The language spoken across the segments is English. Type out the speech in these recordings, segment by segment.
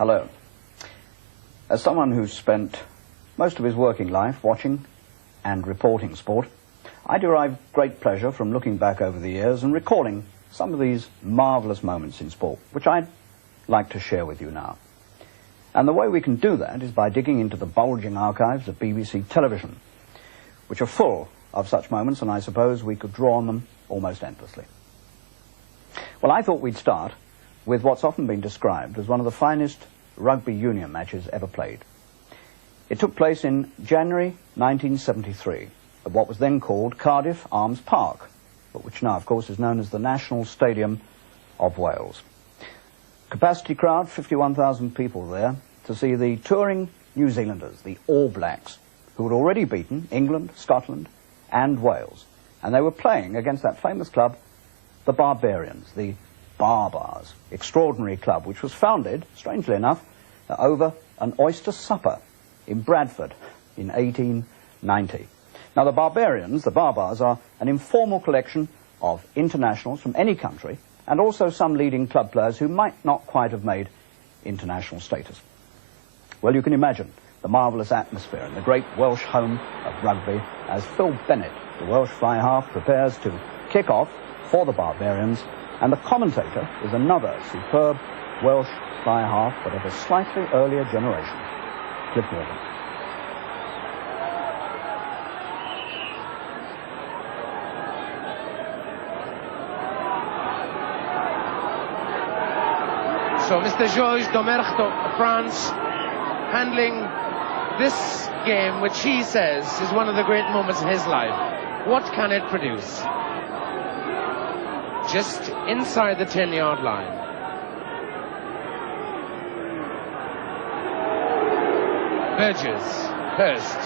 Hello. As someone who's spent most of his working life watching and reporting sport, I derive great pleasure from looking back over the years and recalling some of these marvellous moments in sport, which I'd like to share with you now. And the way we can do that is by digging into the bulging archives of BBC television, which are full of such moments, and I suppose we could draw on them almost endlessly. Well, I thought we'd start with what's often been described as one of the finest rugby union matches ever played. It took place in January 1973 at what was then called Cardiff Arms Park, but which now, of course, is known as the National Stadium of Wales. Capacity crowd, 51,000 people there, to see the touring New Zealanders, the All Blacks, who had already beaten England, Scotland and Wales. And they were playing against that famous club, the Barbarians, the Barbars, extraordinary club, which was founded, strangely enough, over an oyster supper in Bradford in 1890. Now, the Barbarians, the Barbars, are an informal collection of internationals from any country, and also some leading club players who might not quite have made international status. Well, you can imagine the marvellous atmosphere in the great Welsh home of rugby as Phil Bennett, the Welsh fly half, prepares to kick off for the Barbarians, and the commentator is another superb Welsh fly half, but of a slightly earlier generation, Cliff Morgan. So Mr. Georges Domergue of France handling this game, which he says is one of the great moments in his life. What can it produce? Just inside the 10-yard line. Burgess, Hurst.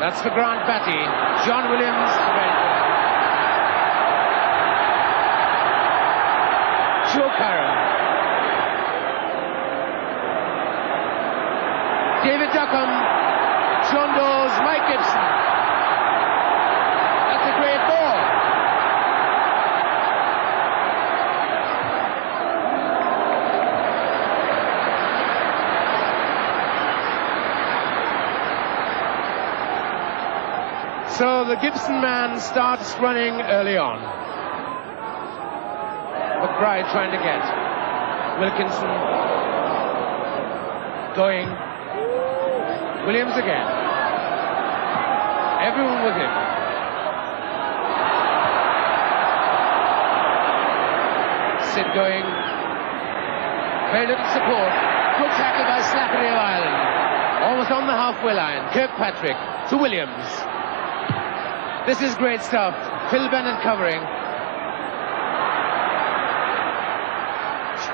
That's for Grant Batty. John Williams. Joe Carroll. David Duckham. John Dawes. Mike Gibson. That's a great ball. So the Gibson man starts running early on. McBride trying to get. Wilkinson going. Williams again. Everyone with him. Sid going. Very little support. Good tackle by Slattery of Ireland. Almost on the halfway line. Kirkpatrick to Williams. This is great stuff. Phil Bennett covering.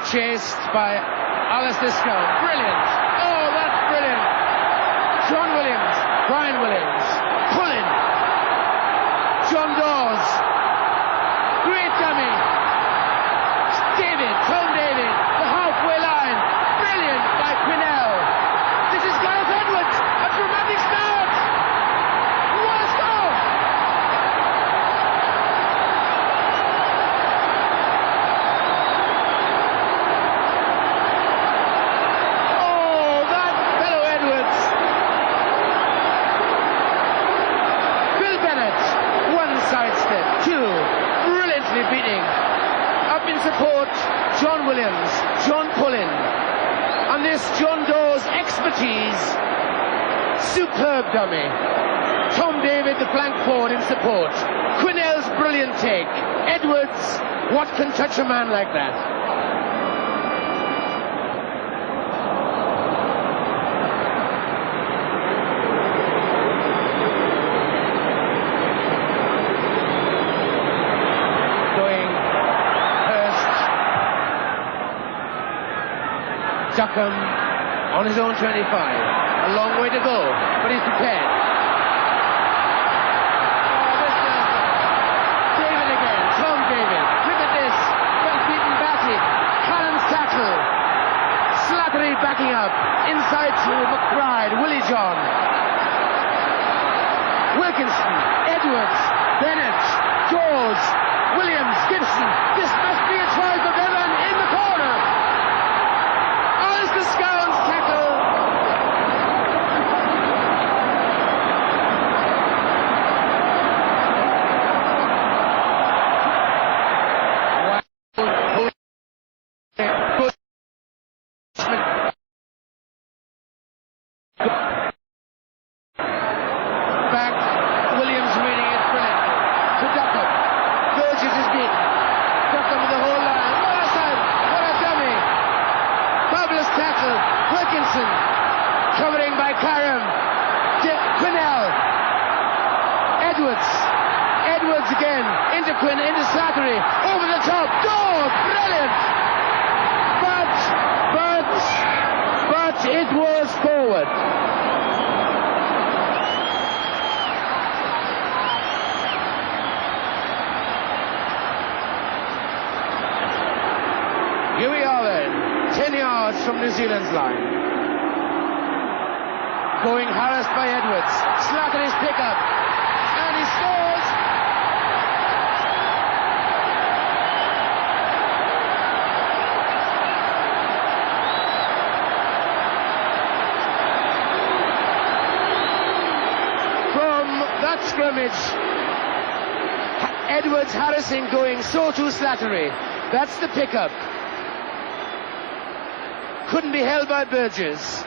Chased by Alistair Scone. Brilliant. Oh, that's brilliant. John Williams. Brian Williams. Pulling. John Dawes. Great dummy. David. Tom David. The halfway line. Brilliant by Quinnell. This is Gareth Edwards. A dramatic start. What a start. Beating. Up in support, John Williams, John Pullin. On this, John Dawes' expertise. Superb dummy. Tom David, the flank forward in support. Quinnell's brilliant take. Edwards, what can touch a man like that? Duckham on his own 25. A long way to go, but he's prepared. Oh, this is David again. Tom David. Look at this. Well-beaten Batty. Callum's tackle. Slattery backing up. Inside to McBride. Willie John. Wilkinson. Edwards. Bennett. Dawes. Williams. Gibson. This must be a try for Bevan in the corner. Gascoigne's tackle. Back, Williams reading it brilliantly. To Duckham. Burgess is beaten. Duckham with the whole line. What a side! What a dummy! Fabulous tackle. Wilkinson covering by Karam. Quinnell. Edwards again. Into Quinn, into Slattery. Over the top. Oh, brilliant! But it was forward. Here we are then, 10 yards from New Zealand's line. Going harassed by Edwards. Slattery's pickup. And he scores! From that scrimmage, Edwards harassing going, so to Slattery. That's the pickup. Couldn't be held by Burgess,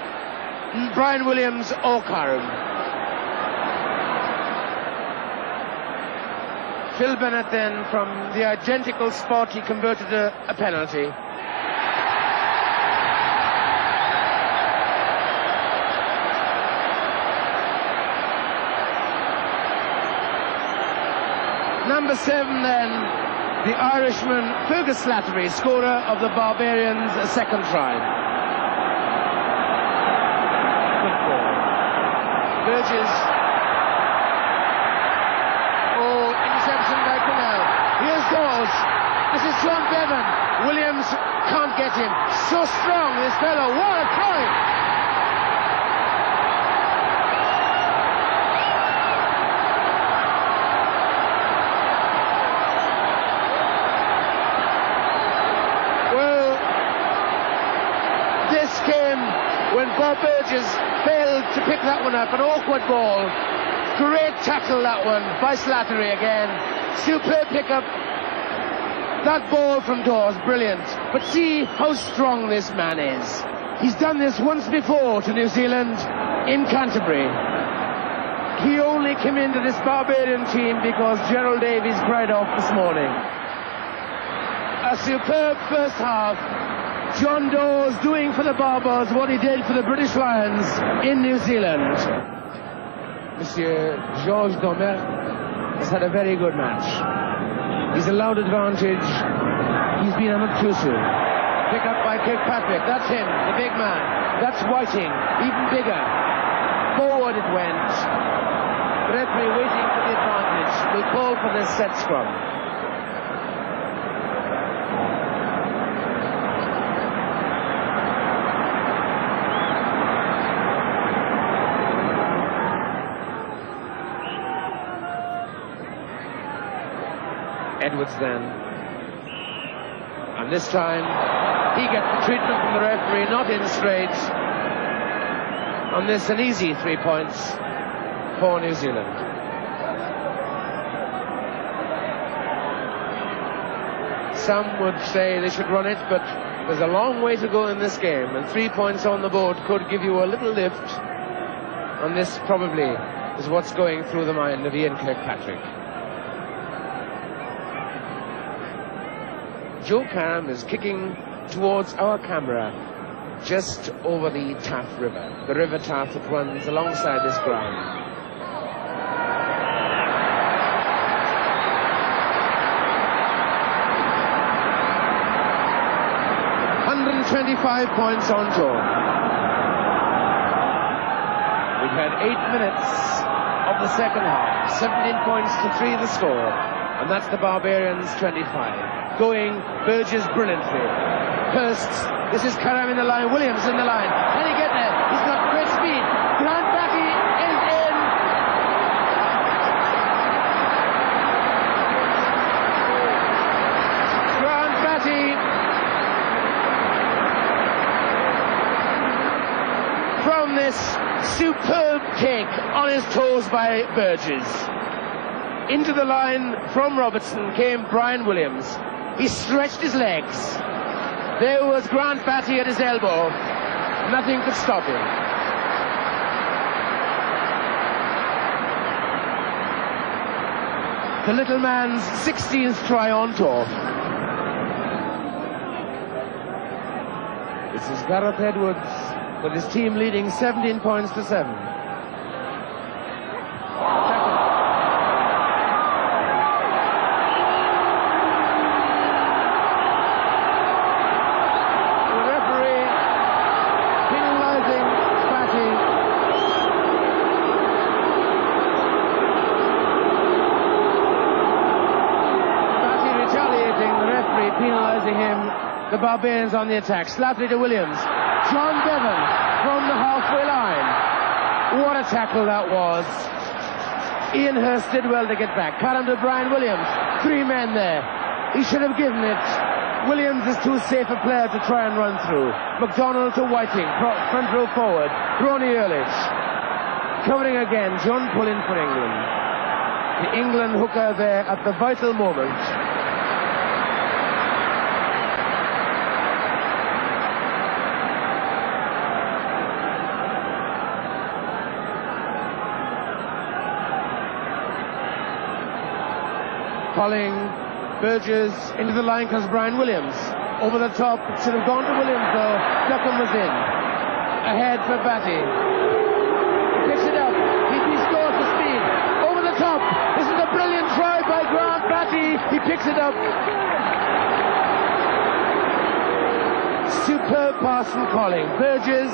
Brian Williams or Karam. Phil Bennett then, from the identical spot, he converted a penalty. Number 7 then, the Irishman Fergus Slattery, scorer of the Barbarians' second try. Burgess. Oh, interception by Quinnell. Here's Dawes. This is John Bevan. Williams can't get him. So strong, this fellow. What a throw! Well, this came when Bob Burgess failed to pick that one up, an awkward ball. Great tackle, that one, by Slattery again. Superb pickup. That ball from Dawes, brilliant. But see how strong this man is. He's done this once before to New Zealand in Canterbury. He only came into this Barbarian team because Gerald Davies cried off this morning. A superb first half. John Dawes doing for the Barbars what he did for the British Lions in New Zealand. Monsieur Georges Domer has had a very good match. He's allowed advantage. He's been unobtrusive. Pick up by Kirkpatrick. That's him, the big man. That's Whiting, even bigger. Forward it went. The referee waiting for the advantage. Will call for this set scrum. Edwards then, and this time he gets the treatment from the referee, not in straight. On this, an easy 3 points for New Zealand. Some would say they should run it, but there's a long way to go in this game, and 3 points on the board could give you a little lift. And this probably is what's going through the mind of Ian Kirkpatrick. Joe Karam is kicking towards our camera just over the Taff River, the River Taff that runs alongside this ground. $125 points on tour. We've had 8 minutes of the second half, 17 points to 3 the score, and that's the Barbarians 25. Going Burgess brilliantly. Hursts. This is Karam in the line. Williams in the line. Can he get there? He's got great speed. Grant Batty is in. Grant Batty from this superb kick on his toes by Burgess. Into the line from Robertson came Brian Williams. He stretched his legs. There was Grant Batty at his elbow. Nothing could stop him. The little man's 16th try on tour. This is Gareth Edwards with his team leading 17 points to 7. The Barbarians on the attack. Slattery to Williams. John Bevan from the halfway line. What a tackle that was. Ian Hurst did well to get back. Cut him to Brian Williams. 3 men there. He should have given it. Williams is too safe a player to try and run through. McDonald to Whiting. Front row forward. Ronnie Ehrlich. Covering again. John Pullen for England. The England hooker there at the vital moment. Colling, Burgess, into the line comes Brian Williams. Over the top, it should have gone to Williams though. Duckham was in. Ahead for Batty. Picks it up. He scores for speed. Over the top. This is a brilliant try by Grant Batty. He picks it up. Superb pass from Colling. Burgess.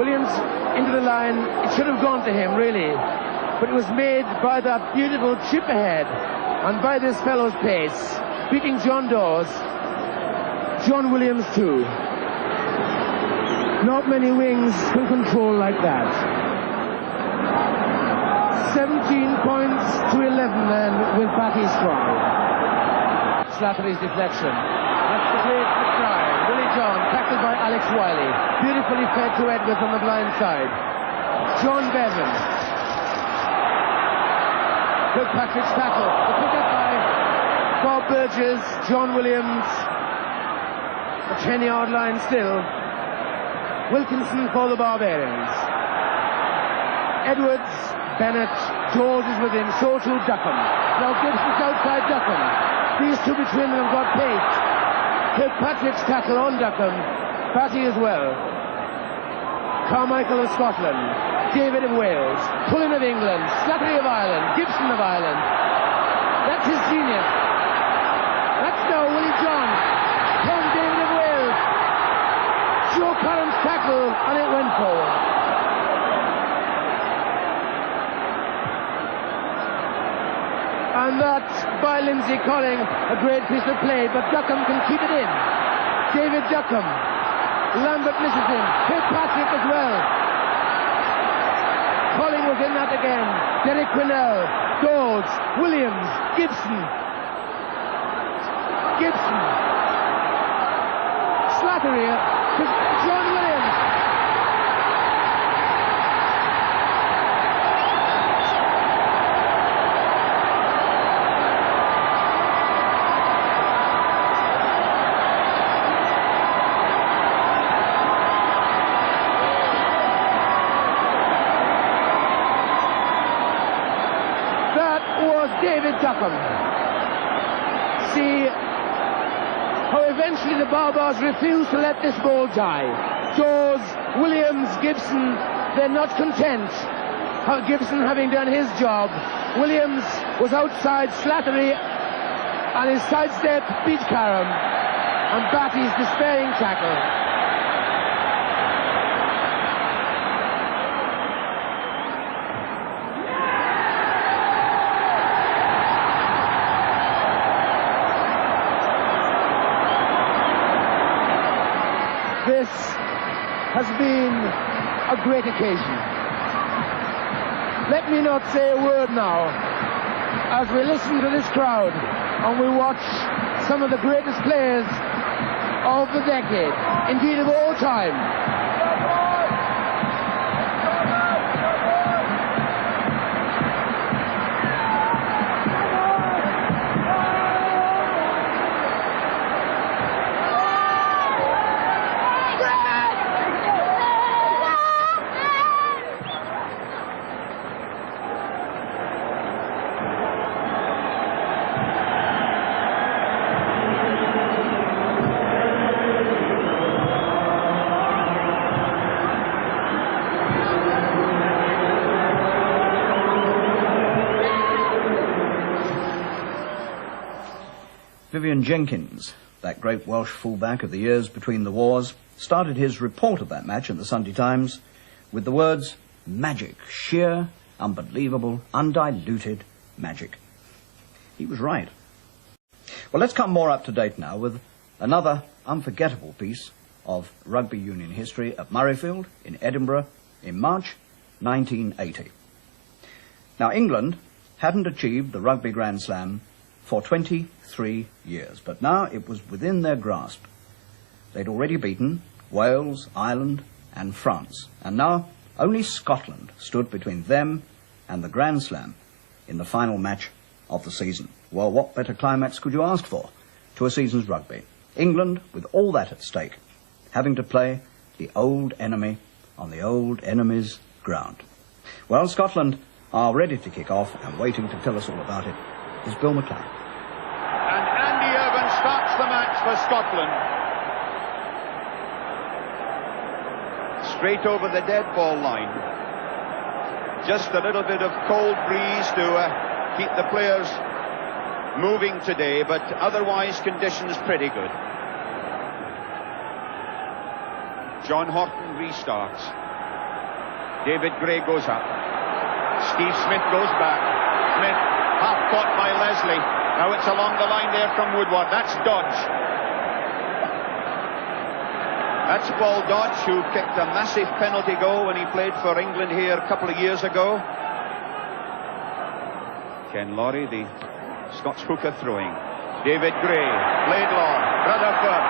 Williams into the line. It should have gone to him, really. But it was made by that beautiful chip ahead and by this fellow's pace, beating John Dawes. John Williams too. Not many wings can control like that. 17 points to 11 then with Batty strong. Slattery's deflection. That's the great try. Willie John tackled by Alex Wiley. Beautifully fed to Edwards on the blind side. John Bevan. Kirkpatrick's tackle. The pick up by Bob Burgess, John Williams. The 10-yard line still. Wilkinson for the Barbarians. Edwards, Bennett, George is within, so too Duckham. Now Gibson's outside Duckham. These two between them have got pace. Kirkpatrick's tackle on Duckham. Batty as well. Carmichael of Scotland. David of Wales, Pullen of England, Slattery of Ireland, Gibson of Ireland. That's his genius. That's now Willie John. From David of Wales. Joe Curran's tackle, and it went forward. And that by Lindsay Colling, a great piece of play, but Duckham can keep it in. David Duckham. Lambert misses him. Kirkpatrick as well. Colling was in that again. Derek Quinnell, Dawes, Williams, Gibson. Slattery to John Williams. David Duckham. See how eventually the Barbars refused to let this ball die. Dawes, Williams, Gibson, they're not content. Gibson having done his job. Williams was outside Slattery and his sidestep beat Karam. And Batty's despairing tackle. This has been a great occasion. Let me not say a word now as we listen to this crowd and we watch some of the greatest players of the decade, indeed of all time. Vivian Jenkins, that great Welsh fullback of the years between the wars, started his report of that match in the Sunday Times with the words, magic, sheer, unbelievable, undiluted magic. He was right. Well, let's come more up to date now with another unforgettable piece of rugby union history at Murrayfield in Edinburgh in March 1980. Now, England hadn't achieved the Rugby Grand Slam for 23 years, but now it was within their grasp. They'd already beaten Wales, Ireland and France, and now only Scotland stood between them and the Grand Slam in the final match of the season. Well, what better climax could you ask for to a season's rugby? England, with all that at stake, having to play the old enemy on the old enemy's ground. Well, Scotland are ready to kick off, and waiting to tell us all about it is Bill McLaren. And Andy Irvine starts the match for Scotland. Straight over the dead ball line. Just a little bit of cold breeze to keep the players moving today, but otherwise conditions pretty good. John Horton restarts. David Gray goes up. Steve Smith goes back. Smith half caught by Leslie. Now it's along the line there from Woodward. That's Dodge. That's Paul Dodge, who kicked a massive penalty goal when he played for England here a couple of years ago. Ken Laurie, the Scots hooker, throwing. David Gray, Laidlaw, Rutherford,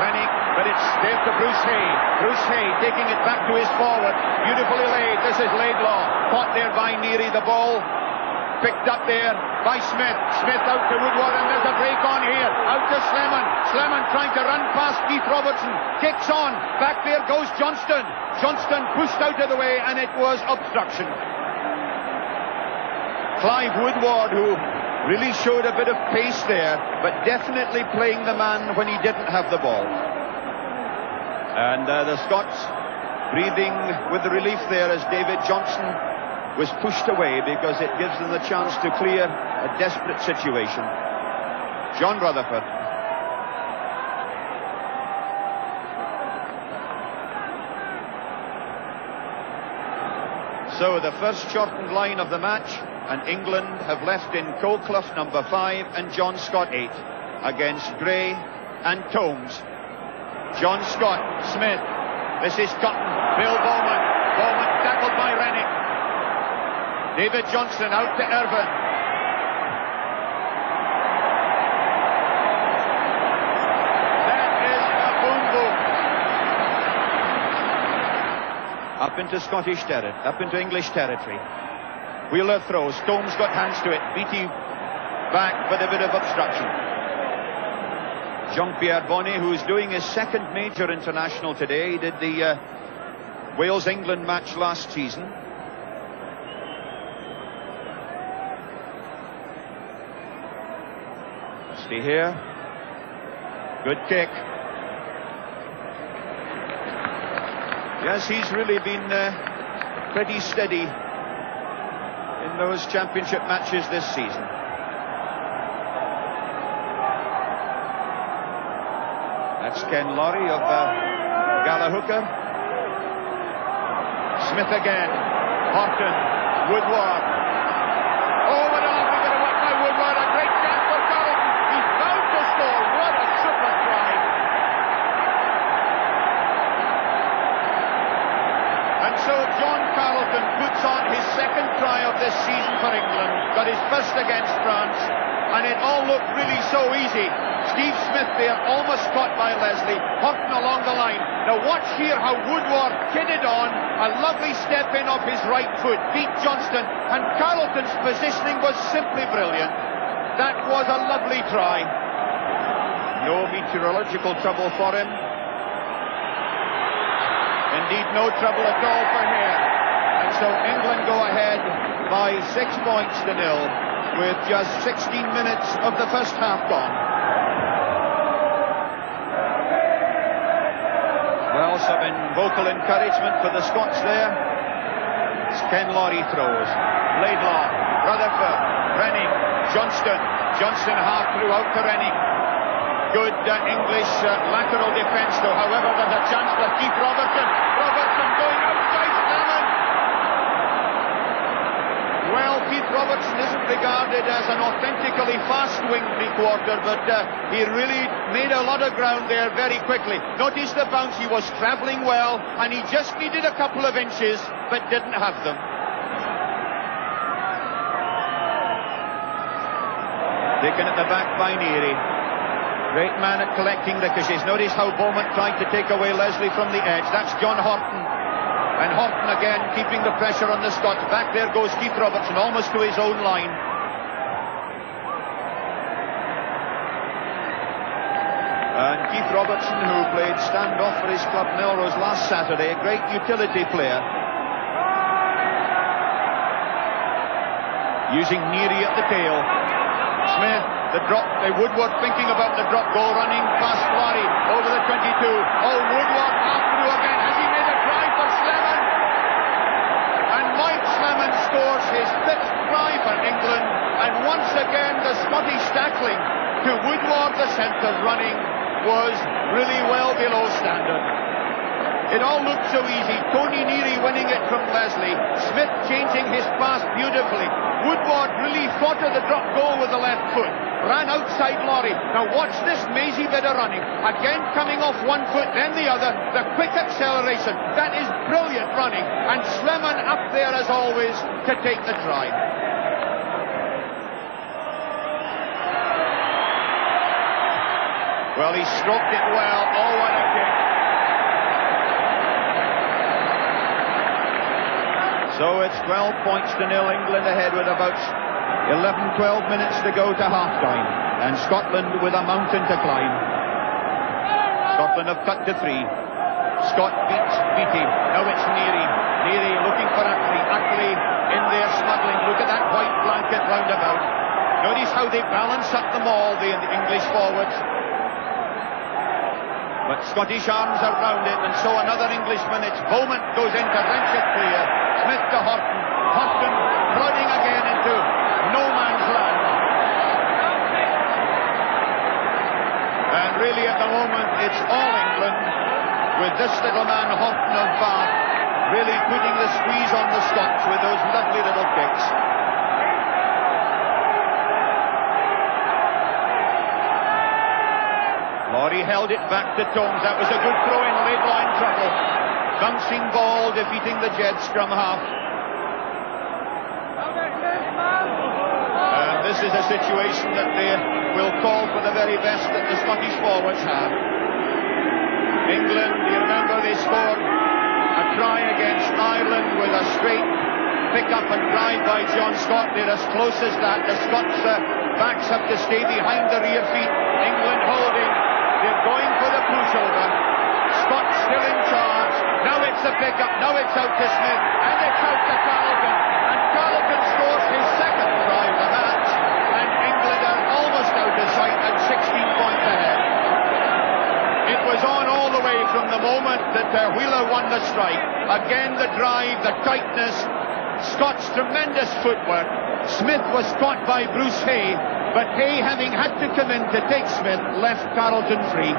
Rennick, but it's there to Bruce Hay. Bruce Hay taking it back to his forward. Beautifully laid. This is Laidlaw. Caught there by Neary. The ball picked up there by Smith. Smith out to Woodward, and there's a break on here. Out to Slemon. Slemon trying to run past Keith Robertson. Kicks on. Back there goes Johnston. Johnston pushed out of the way, and it was obstruction. Clive Woodward, who really showed a bit of pace there, but definitely playing the man when he didn't have the ball. And the Scots breathing with the relief there as David Johnson was pushed away, because it gives them the chance to clear a desperate situation. John Rutherford. So the first shortened line of the match, and England have left in Colclough number 5 and John Scott 8 against Gray and Tomes. John Scott, Smith, this is Cotton, Bill Bowman, Bowman tackled by Rennick. David Johnson out to Irvine. That is a boom boom. Up into Scottish territory, up into English territory. Wheeler throws, Tomes got hands to it, Beattie back, but a bit of obstruction. Jean-Pierre Bonnet, who's doing his second major international today. He did the Wales-England match last season. Stay here. Good kick. Yes, he's really been pretty steady in those championship matches this season. That's Ken Laurie of Gallahooker. Smith again. Horton. Woodward. Oh, what a lovely bit of work by Woodward. A great chance for Carlton. He's bound to score. What a super try. And so John Carlton puts on his second try of this season for England. Got his first against France. And it all looked really so easy. Steve Smith there, almost caught by Leslie. Horton along the line. Now watch here how Woodward kidded on. A lovely step in off his right foot. Beat Johnston. And Carlton's positioning was simply brilliant. That was a lovely try. No meteorological trouble for him. Indeed, no trouble at all for him. And so England go ahead by 6 points to 0 with just 16 minutes of the first half gone. Well, some vocal encouragement for the Scots there. It's Ken Laurie throws. Laidlaw, Rutherford, Rennick, Johnston. Johnston half through out to Rennick. Good English lateral defence, though. However, there's a chance for Keith Robertson. Robertson going outside Lemon. Well, Keith Robertson isn't regarded as an authentically fast wing three-quarter, but he really made a lot of ground there very quickly. Notice the bounce. He was travelling well, and he just needed a couple of inches, but didn't have them. Taken at the back by Neary. Great man at collecting ricochets. Notice how Bowman tried to take away Leslie from the edge. That's John Horton. And Horton again keeping the pressure on the Scots. Back there goes Keith Robertson, almost to his own line. And Keith Robertson, who played stand-off for his club Melrose last Saturday, a great utility player. Using Neary at the tail. Smith, the drop, Woodward thinking about the drop goal, running past Laurie over the 22. Oh, Woodward half through again. Has he made a try for Sleman? And Mike Sleman scores his 5th try for England. And once again, the Scottish tackling to Woodward, the centre, running was really well below standard. It all looked so easy. Tony Neary winning it from Leslie. Smith changing his pass beautifully. Woodward really fought to the drop goal with the left foot. Ran outside Laurie. Now watch this mazy bit of running. Again coming off one foot, then the other. The quick acceleration. That is brilliant running. And Sleman up there as always to take the try. Well, he stroked it well. Oh, what a kick. So it's 12 points to nil. England ahead with about 11-12 minutes to go to half-time. And Scotland with a mountain to climb. Scotland have cut to 3. Scott beats Beattie. Now it's Neary. Neary looking for Ackley. Ackley in there smuggling. Look at that white blanket roundabout. Notice how they balance up the maul, the English forwards. But Scottish arms are round it, and so another Englishman. It's Bowman goes in to wrench it clear. Smith to Horton. Horton plodding again into no man's land. And really at the moment it's all England, with this little man Horton of Bath really putting the squeeze on the Scots with those lovely little kicks. Laurie held it back to Tomes. That was a good throw in, Laidlaw in trouble. Bouncing ball defeating the Jed scrum half. And this is a situation that they will call for the very best that the Scottish forwards have. England, you remember they scored a try against Ireland with a straight pick-up and drive by John Scott. They're as close as that. The Scots' backs have to stay behind the rear feet. England holding. They're going for the pushover. Scott still in charge. Now it's the pickup. Now it's out to Smith. And it's out to Carleton. And Carleton scores his 2nd try of the match. And England are almost out of sight at 16 points ahead. It was on all the way from the moment that Wheeler won the strike. Again the drive, the tightness. Scott's tremendous footwork. Smith was caught by Bruce Hay. But Hay, having had to come in to take Smith, left Carleton free.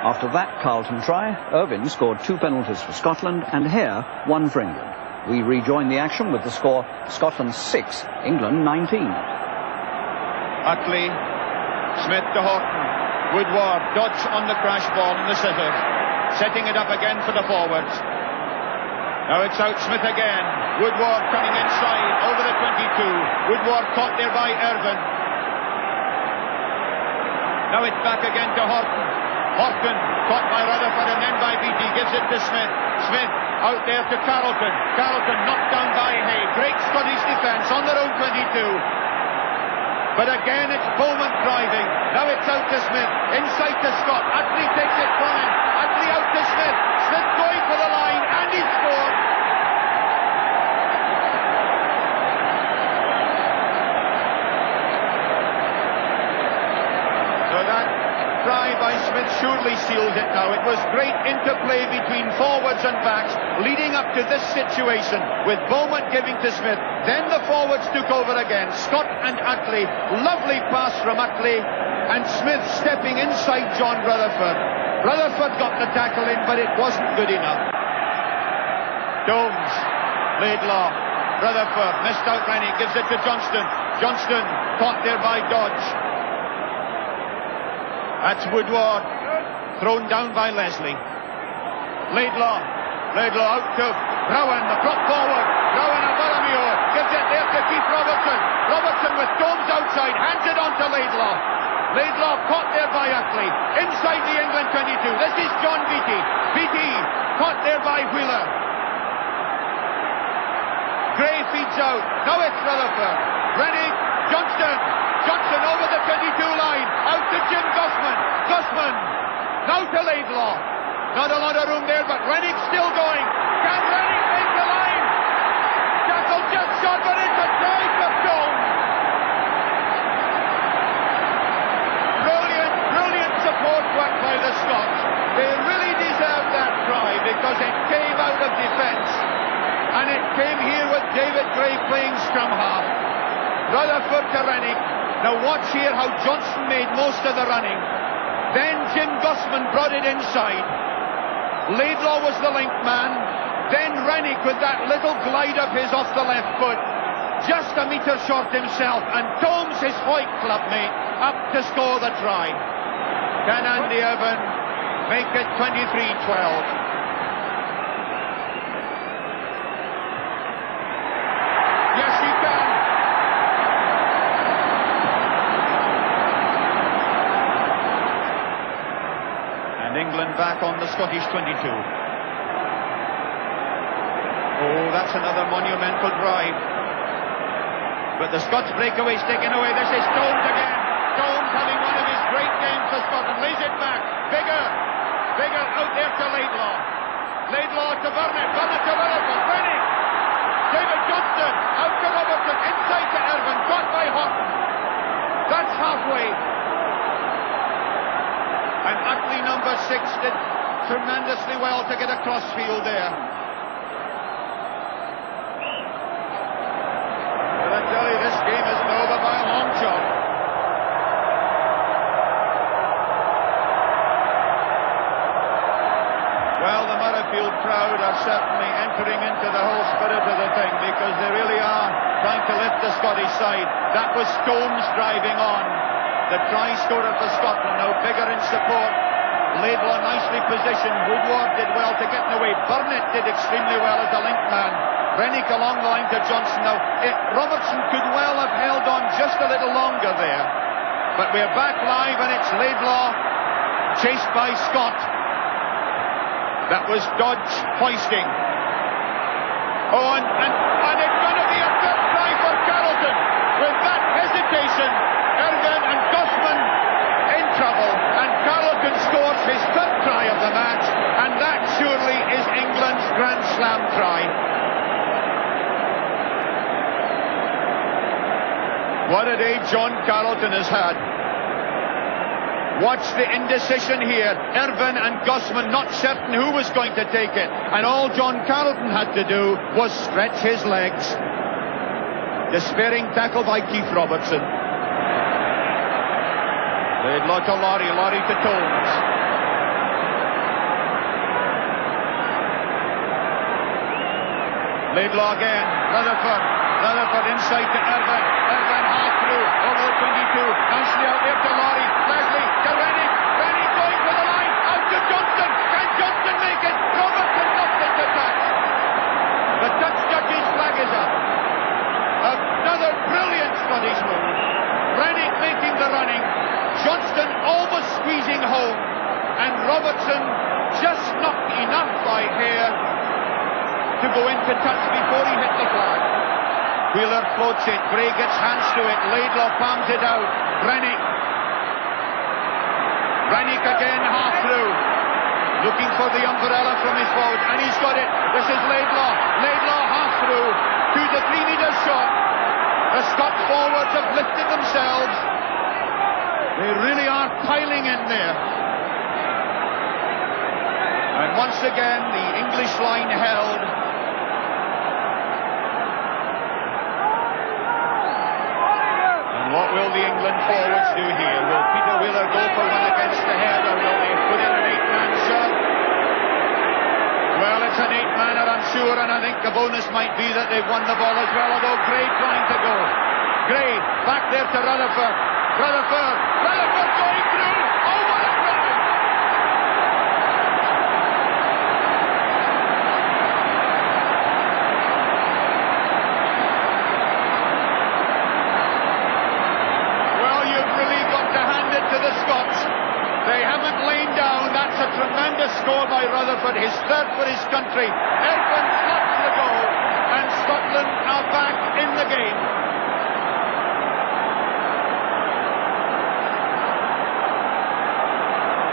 After that Carleton try, Irvine scored 2 penalties for Scotland and Hare 1 for England. We rejoin the action with the score Scotland 6, England 19. Utley, Smith to Horton. Woodward, dodge on the crash ball in the scissors. Setting it up again for the forwards. Now it's out Smith again. Woodward coming inside over the 22. Woodward caught there by Irvine. Now it's back again to Horton. Horton caught by Rutherford and then by Beattie. Gives it to Smith. Smith out there to Carleton. Carleton knocked down by Hay. Great Scottish defence on their own 22. But again it's Bowman driving. Now it's out to Smith. Inside to Scott. Ackley takes it from him. Ackley out to Smith. Smith going for the line and he scored. So that try by Smith surely seals it now. It was great interplay between forwards and backs leading up to this situation, with Beaumont giving to Smith. Then the forwards took over again. Scott and Utley. Lovely pass from Utley, and Smith stepping inside John Rutherford. Rutherford got the tackle in, but it wasn't good enough. Domes, Laidlaw, Rutherford, missed out Rennie, gives it to Johnston. Johnston caught there by Dodge. That's Woodward, thrown down by Leslie. Laidlaw out to Rowan, the prop forward. Rowan and Baromeo gives it there to Keith Robertson. Robertson with Domes outside, hands it on to Laidlaw. Laidlaw caught there by Utley, inside the England 22. This is John Beattie. Beattie caught there by Wheeler. Gray feeds out. Now it's Rutherford. Rennie, Johnston over the 22 line. Out to Jim Gossman. Gossman. Now to Laidlaw. Not a lot of room there, but Rennie still going. Can Rennie make the line? Tackle just shot, but it's a try for Domes. Brilliant support work by the Scots. They really deserve that try because it came out of defence. And it came here with David Gray playing scrum half. Rutherford to Rennie. Now watch here how Johnson made most of the running. Then Jim Gossman brought it inside. Laidlaw was the link man. Then Rennick with that little glide of his off the left foot. Just a metre short himself. And Domes, his Hoyt club mate, up to score the try. Can Andy Irvine make it 23-12? Yes, he can. And England back on the Scottish 22. Oh, that's another monumental drive. But the Scots breakaways taken away. This is Domes again. Domes having one of his great games for Scotland. Lays it back. Bigger out there to Laidlaw. Laidlaw to Burnett. Burnett to Rutherford. Rennie. David Johnston out to Robertson, inside to Irvine, caught by Horton. That's halfway. And Utley, number 6, did tremendously well to get across field there. But I tell you, this game isn't over by a long shot. Well, the Murrayfield crowd are certainly entering into the whole spirit of the thing because they really are trying to lift the Scottish side. That was Domes driving on. The try scorer for Scotland, now bigger in support. Laidlaw nicely positioned. Woodward did well to get in the way. Burnett did extremely well as a link man. Rennick along the line to Johnson. Now, Robertson could well have held on just a little longer there. But we're back live and it's Laidlaw chased by Scott. That was Dodge hoisting. Oh, and it's going to be a good try for Carrollton. With that hesitation, Irvine and Gossman in trouble. And Carrollton scores his 3rd try of the match. And that surely is England's Grand Slam try. What a day John Carrollton has had. Watch the indecision here. Irvine and Gossman not certain who was going to take it. And all John Carrollton had to do was stretch his legs. Despairing tackle by Keith Robertson. Laidlaw to Laurie to Tones. Laidlaw again. Rutherford inside to Irvine. Irvine half through over the 22. Nicely out there to Laurie. Leslie to Rennie. Rennie going for the line. Out to Johnston. Can Johnston make it? Robertson knocked it to touch. The touch judge's flag is up. Another brilliant Scottish move. Rennie making the running. Johnston almost squeezing home. And Robertson just not enough by hair to go into touch before he hit the flag. Wheeler floats it. Gray gets hands to it. Laidlaw palms it out. Rennick again half through. Looking for the umbrella from his forward. And he's got it. This is Laidlaw. Laidlaw half through. 2 to 3 metres shot. The Scots forwards have lifted themselves. They really are are piling in there. And once again, the English line held. And what will the England forwards do here? Will Peter Wheeler go for one against the head, or will they put in an 8-man shove? Well, it's an 8-manner, I'm sure, and I think the bonus might be that they've won the ball as well, although Gray trying to go. Gray, back there to Rutherford. Rutherford going through. Oh, what a run! Well, you've really got to hand it to the Scots. They haven't lain down. That's a tremendous score by Rutherford, his third for his country. Edwin slots the goal, and Scotland are back in the game.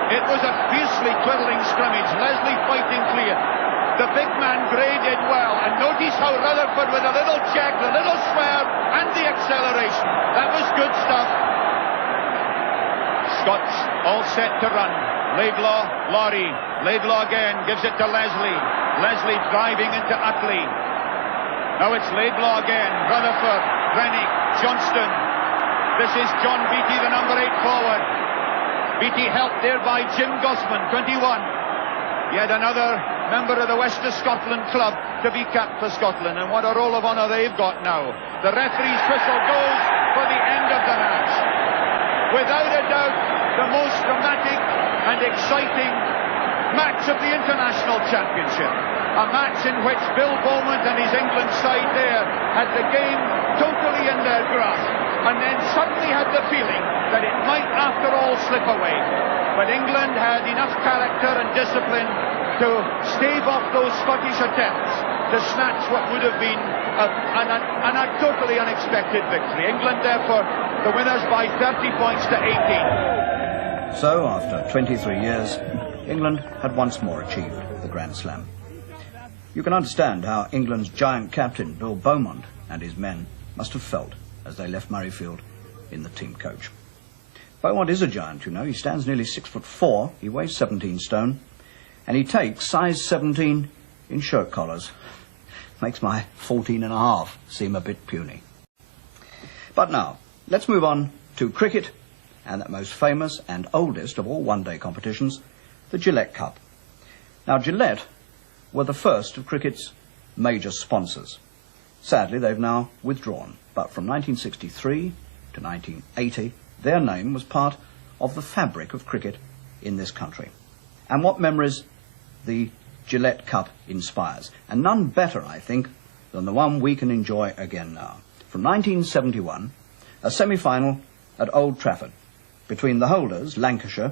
It was a fiercely twiddling scrimmage. Leslie fighting clear. The big man Gray did well, and notice how Rutherford with a little check, the little swerve, and the acceleration. That was good stuff. Scots all set to run. Laidlaw, Laurie. Laidlaw again, gives it to Leslie. Leslie driving into Utley. Now it's Laidlaw again. Rutherford, Rennick, Johnston. This is John Beattie, the number 8 forward. Beattie helped there by Jim Gosman, 21. Yet another member of the West of Scotland club to be capped for Scotland. And what a roll of honour they've got now. The referee's whistle goes for the end of the match. Without a doubt, the most dramatic and exciting match of the International Championship. A match in which Bill Beaumont and his England side there had the game totally in their grasp, and then suddenly had the feeling that it might after all slip away. But England had enough character and discipline to stave off those Scottish attempts to snatch what would have been a totally unexpected victory. England therefore the winners by 30 points to 18. So, after 23 years, England had once more achieved the Grand Slam. You can understand how England's giant captain, Bill Beaumont, and his men must have felt as they left Murrayfield in the team coach. Beaumont is a giant, you know. He stands nearly 6'4", he weighs 17 stone, and he takes size 17 in shirt collars. Makes my 14.5 seem a bit puny. But now, let's move on to cricket and that most famous and oldest of all one-day competitions, the Gillette Cup. Now, Gillette were the first of cricket's major sponsors. Sadly, they've now withdrawn, but from 1963 to 1980, their name was part of the fabric of cricket in this country. And what memories the Gillette Cup inspires, and none better, I think, than the one we can enjoy again now. From 1971, a semi-final at Old Trafford between the holders, Lancashire,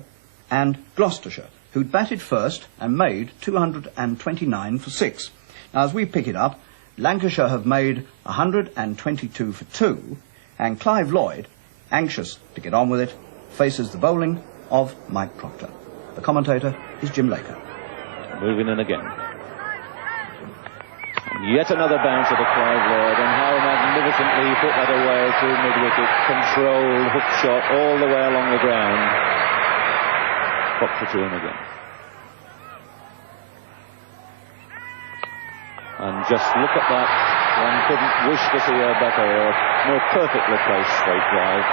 and Gloucestershire, who'd batted first and made 229 for 6. Now, as we pick it up, Lancashire have made 122 for 2, and Clive Lloyd, anxious to get on with it, faces the bowling of Mike Proctor. The commentator is Jim Laker. Moving in again. And yet another bounce of the Clive Lloyd, and how magnificently he put that away through mid-wicket. Controlled, hook shot all the way along the ground. Proctor to him again. And just look at that. One couldn't wish to see a better or more perfectly placed straight drive.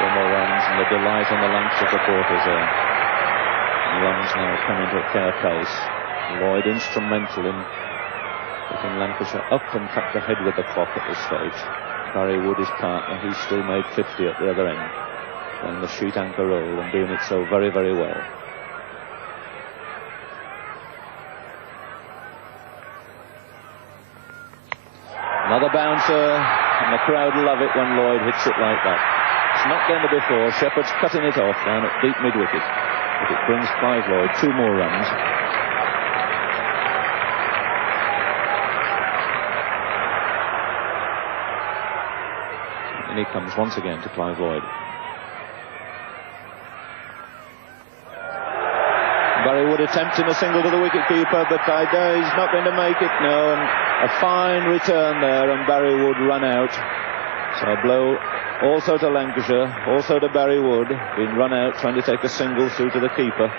4 more runs, and the delight on the Lancashire supporters there. And runs now coming to a fair pace. Lloyd instrumental in putting Lancashire up and cut ahead with the clock at this stage. Barry Wood, his partner, he still made 50 at the other end, playing the sheet anchor role and doing it so very, very well. Another bouncer, and the crowd love it when Lloyd hits it like that. It's not going to be 4. Shepherd's cutting it off down at deep mid-wicket. But it brings Clive Lloyd 2 more runs. And he comes once again to Clive Lloyd. Barry Wood attempting a single to the wicketkeeper, but he's not going to make it, no. And a fine return there, and Barry Wood run out. So a blow also to Lancashire, also to Barry Wood, being run out trying to take a single through to the keeper,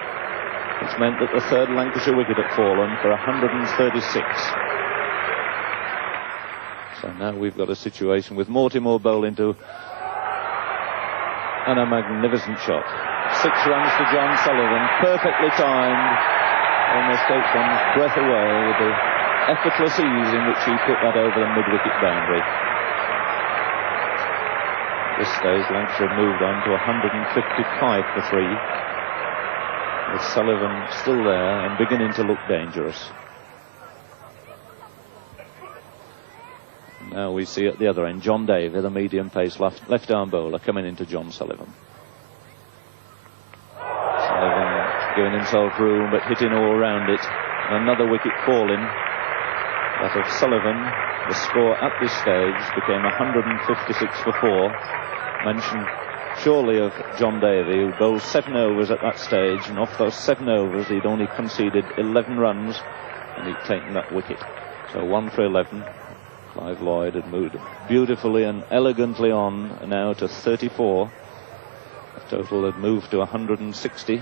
which meant that the third Lancashire wicket had fallen for 136. So now we've got a situation with Mortimer bowling to, and a magnificent shot. 6 runs to John Sullivan, perfectly timed, almost takes one's breath away with the effortless ease in which he put that over the mid-wicket boundary. At this stage, Lancashire have moved on to 155 for 3, with Sullivan still there and beginning to look dangerous. Now we see at the other end John Davey, the medium-pace left-arm bowler, coming into John Sullivan. Sullivan giving himself room but hitting all round it. And another wicket falling. That of Sullivan. The score at this stage became 156 for 4. Mentioned surely of John Davey, who bowled 7 overs at that stage, and off those 7 overs he'd only conceded 11 runs and he'd taken that wicket. So 1 for 11. Clive Lloyd had moved beautifully and elegantly on now to 34. The total had moved to 160.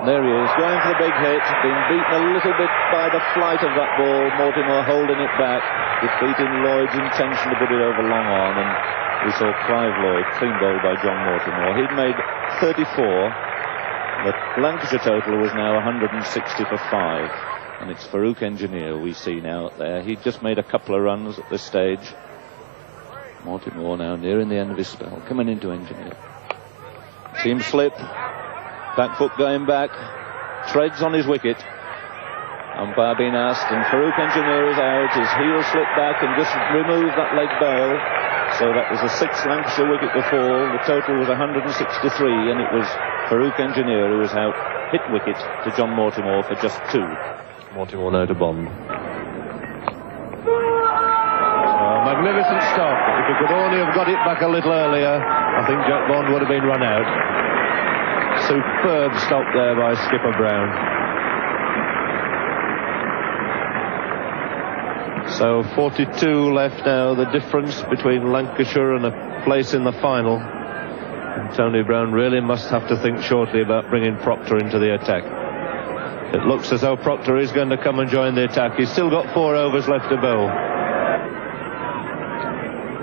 And there he is, going for the big hit, being beaten a little bit by the flight of that ball. Mortimer holding it back, defeating Lloyd's intention to put it over long on, and we saw Clive Lloyd clean bowled by John Mortimer. He'd made 34. The Lancashire total was now 160 for 5. And it's Farouk Engineer we see now up there. He'd just made a couple of runs at this stage. Mortimer now nearing the end of his spell, coming into Engineer. See him slip. Back foot going back. Treads on his wicket. Umpire being asked, and Farouk Engineer is out. His heel slipped back and just removed that leg bail. So that was the 6th Lancashire wicket to fall. The total was 163, and it was Farouk Engineer who was out. Hit wicket to John Mortimer for just 2. Mortimer now to Bond. Magnificent stop. If he could only have got it back a little earlier, I think Jack Bond would have been run out. Superb stop there by Skipper Brown. So 42 left now, the difference between Lancashire and a place in the final. And Tony Brown really must have to think shortly about bringing Proctor into the attack. It looks as though Proctor is going to come and join the attack. He's still got 4 overs left to bowl.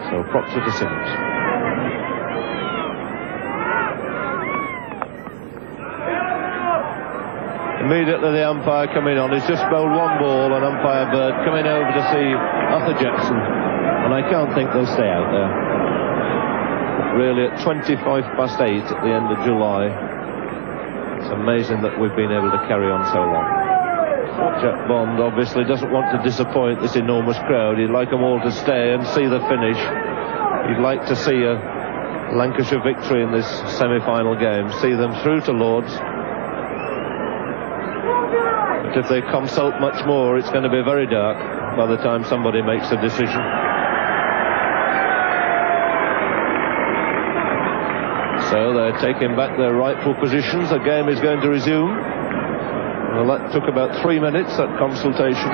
So Proctor to Simmons. Immediately the umpire coming on. He's just bowled 1 ball, and umpire Bird coming over to see Arthur Jackson. And I can't think they'll stay out there. Really at 25 past 8 at the end of July. It's amazing that we've been able to carry on so long. Jack Bond obviously doesn't want to disappoint this enormous crowd. He'd like them all to stay and see the finish. He'd like to see a Lancashire victory in this semi-final game, see them through to Lord's. But if they consult much more, it's going to be very dark by the time somebody makes a decision. So they're taking back their rightful positions. The game is going to resume. Well, that took about 3 minutes, that consultation.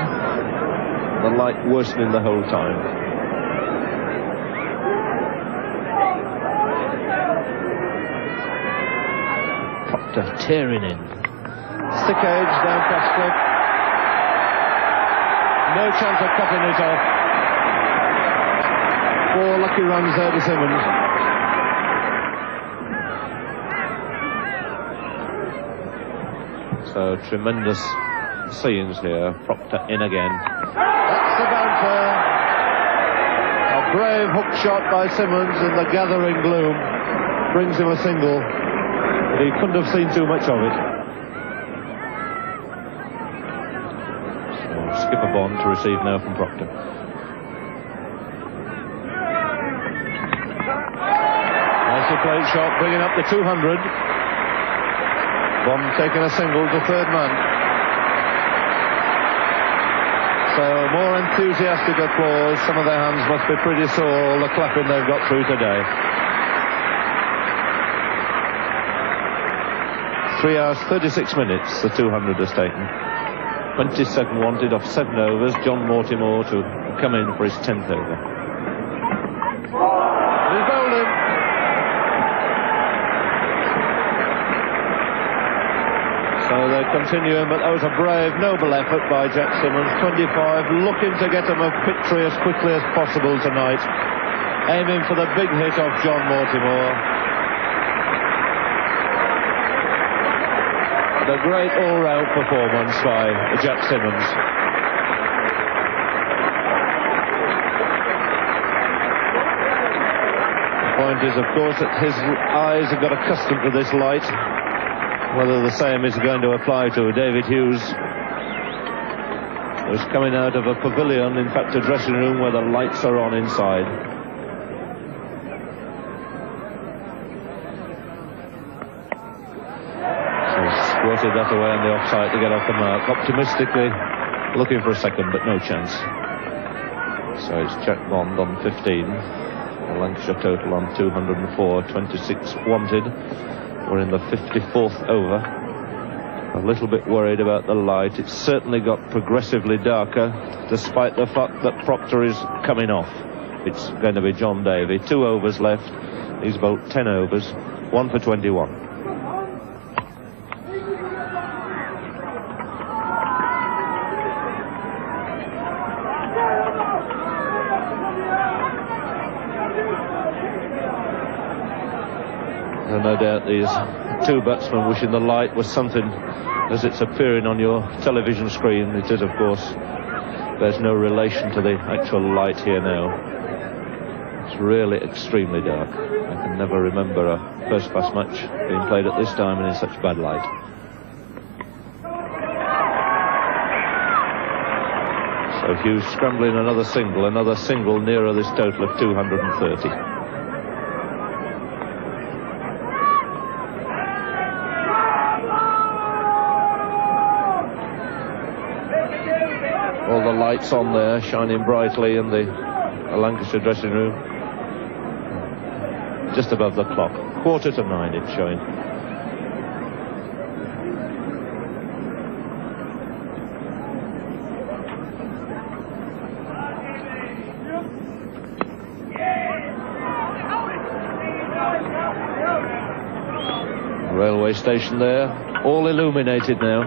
The light worsening the whole time. Proctor tearing in. Thick edge down past clip. No chance of cutting it off. 4 lucky runs there to Simmons. So tremendous scenes here. Proctor in again. That's the bouncer. A brave hook shot by Simmons in the gathering gloom. Brings him a single. But he couldn't have seen too much of it. So Skipper Bond to receive now from Proctor. Nicely played shot, bringing up the 200. Bond taking a single to 3rd man. So more enthusiastic applause. Some of their hands must be pretty sore, all the clapping they've got through today. 3 hours 36 minutes the 200 has taken. 27 wanted off 7 overs. John Mortimer to come in for his 10th over. He's bowled him. So they're continuing, but that was a brave, noble effort by Jack Simmons. 25, looking to get him a victory as quickly as possible tonight. Aiming for the big hit of John Mortimer. The great all-round performance by Jack Simmons. The point is, of course, that his eyes have got accustomed to this light. Whether the same is going to apply to David Hughes, who's coming out of a pavilion, in fact a dressing room where the lights are on inside. So he squirted that away on the offside to get off the mark, optimistically looking for a second, but no chance. So it's Jack Bond on 15, the Lancashire total on 204, 26 wanted. We're in the 54th over. A little bit worried about the light. It's certainly got progressively darker, despite the fact that Proctor is coming off. It's going to be John Davey. 2 overs left. He's bowled 10 overs, 1 for 21. No doubt these two batsmen wishing the light was something as it's appearing on your television screen. It is, of course. There's no relation to the actual light here now. It's really extremely dark. I can never remember a first-class match being played at this time and in such bad light. So Hughes scrambling another single nearer this total of 230. All the lights on there, shining brightly in the Lancashire dressing room. Just above the clock. 8:45 it's showing. Railway station there, all illuminated now.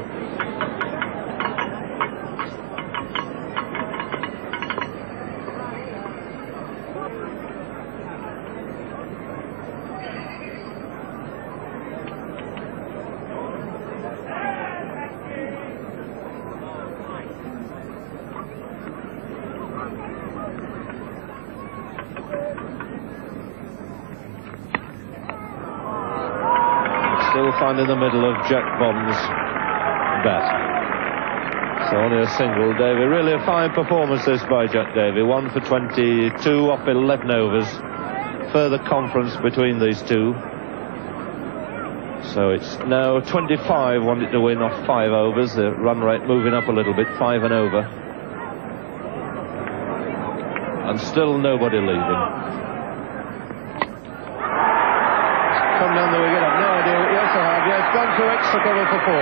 Still finding the middle of Jack Bond's bat. So only a single. Davey, really a fine performance this by Jack Davey. 1 for 22 off 11 overs. Further conference between these two. So it's now 25 wanted to win off 5 overs. The run rate moving up a little bit, 5 and over. And still nobody leaving. Come down the wicket, I've no idea. Yes, I have. Yeah, it's gone to extra cover for 4.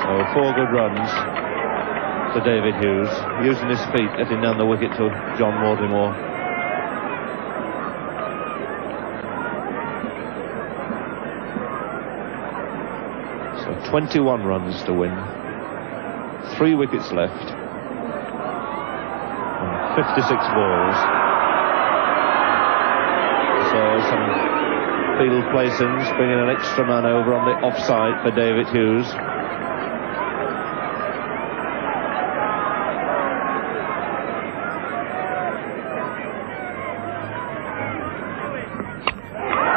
So 4 good runs for David Hughes, using his feet, getting down the wicket to John Mortimer. So 21 runs to win, 3 wickets left, and 56 balls. So some field placings, bringing an extra man over on the offside for David Hughes.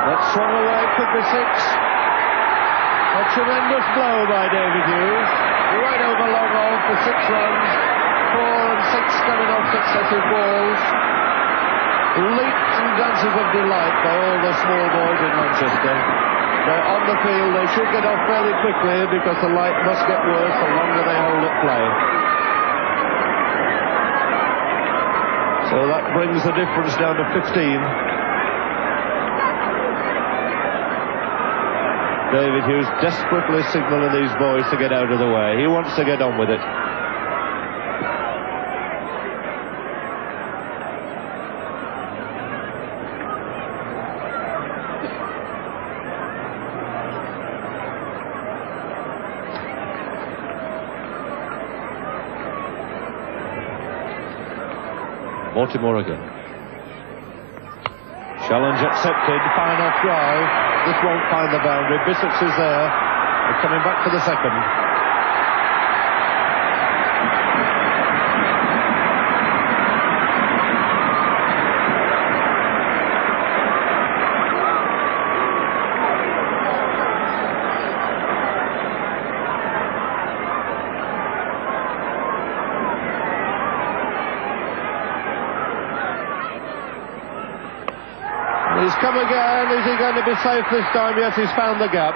That swung away, could be 6. A tremendous blow by David Hughes, right over long on for 6 runs, 4 and 6 coming off successive balls. Leaps and dances of delight by all the small boys in Manchester. They're on the field, they should get off fairly quickly because the light must get worse the longer they hold at play. So that brings the difference down to 15. David Hughes desperately signalling these boys to get out of the way. He wants to get on with it. Mortimer again. Challenge accepted, fine off drive. This won't find the boundary. Bishops is there. They're coming back for the second. He's come again. Is he going to be safe this time? Yes, he's found the gap.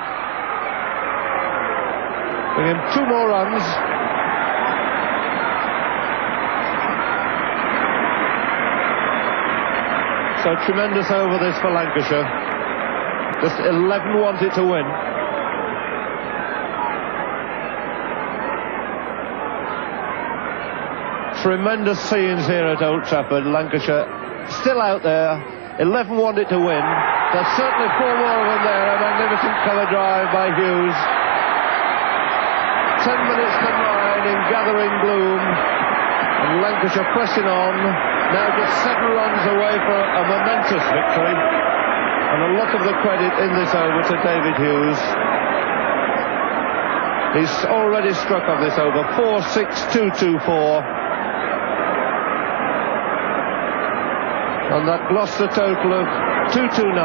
Bring him 2 more runs. So tremendous over this for Lancashire. Just 11 wanted to win. Tremendous scenes here at Old Trafford. Lancashire still out there. 11 wanted to win. There's certainly 4 more of them there. A magnificent cover drive by Hughes. 10 minutes to 9 in gathering gloom. And Lancashire pressing on. Now just 7 runs away for a momentous victory. And a lot of the credit in this over to David Hughes. He's already struck off this over. 4-6-2-2-4. And that Gloucester total of 229,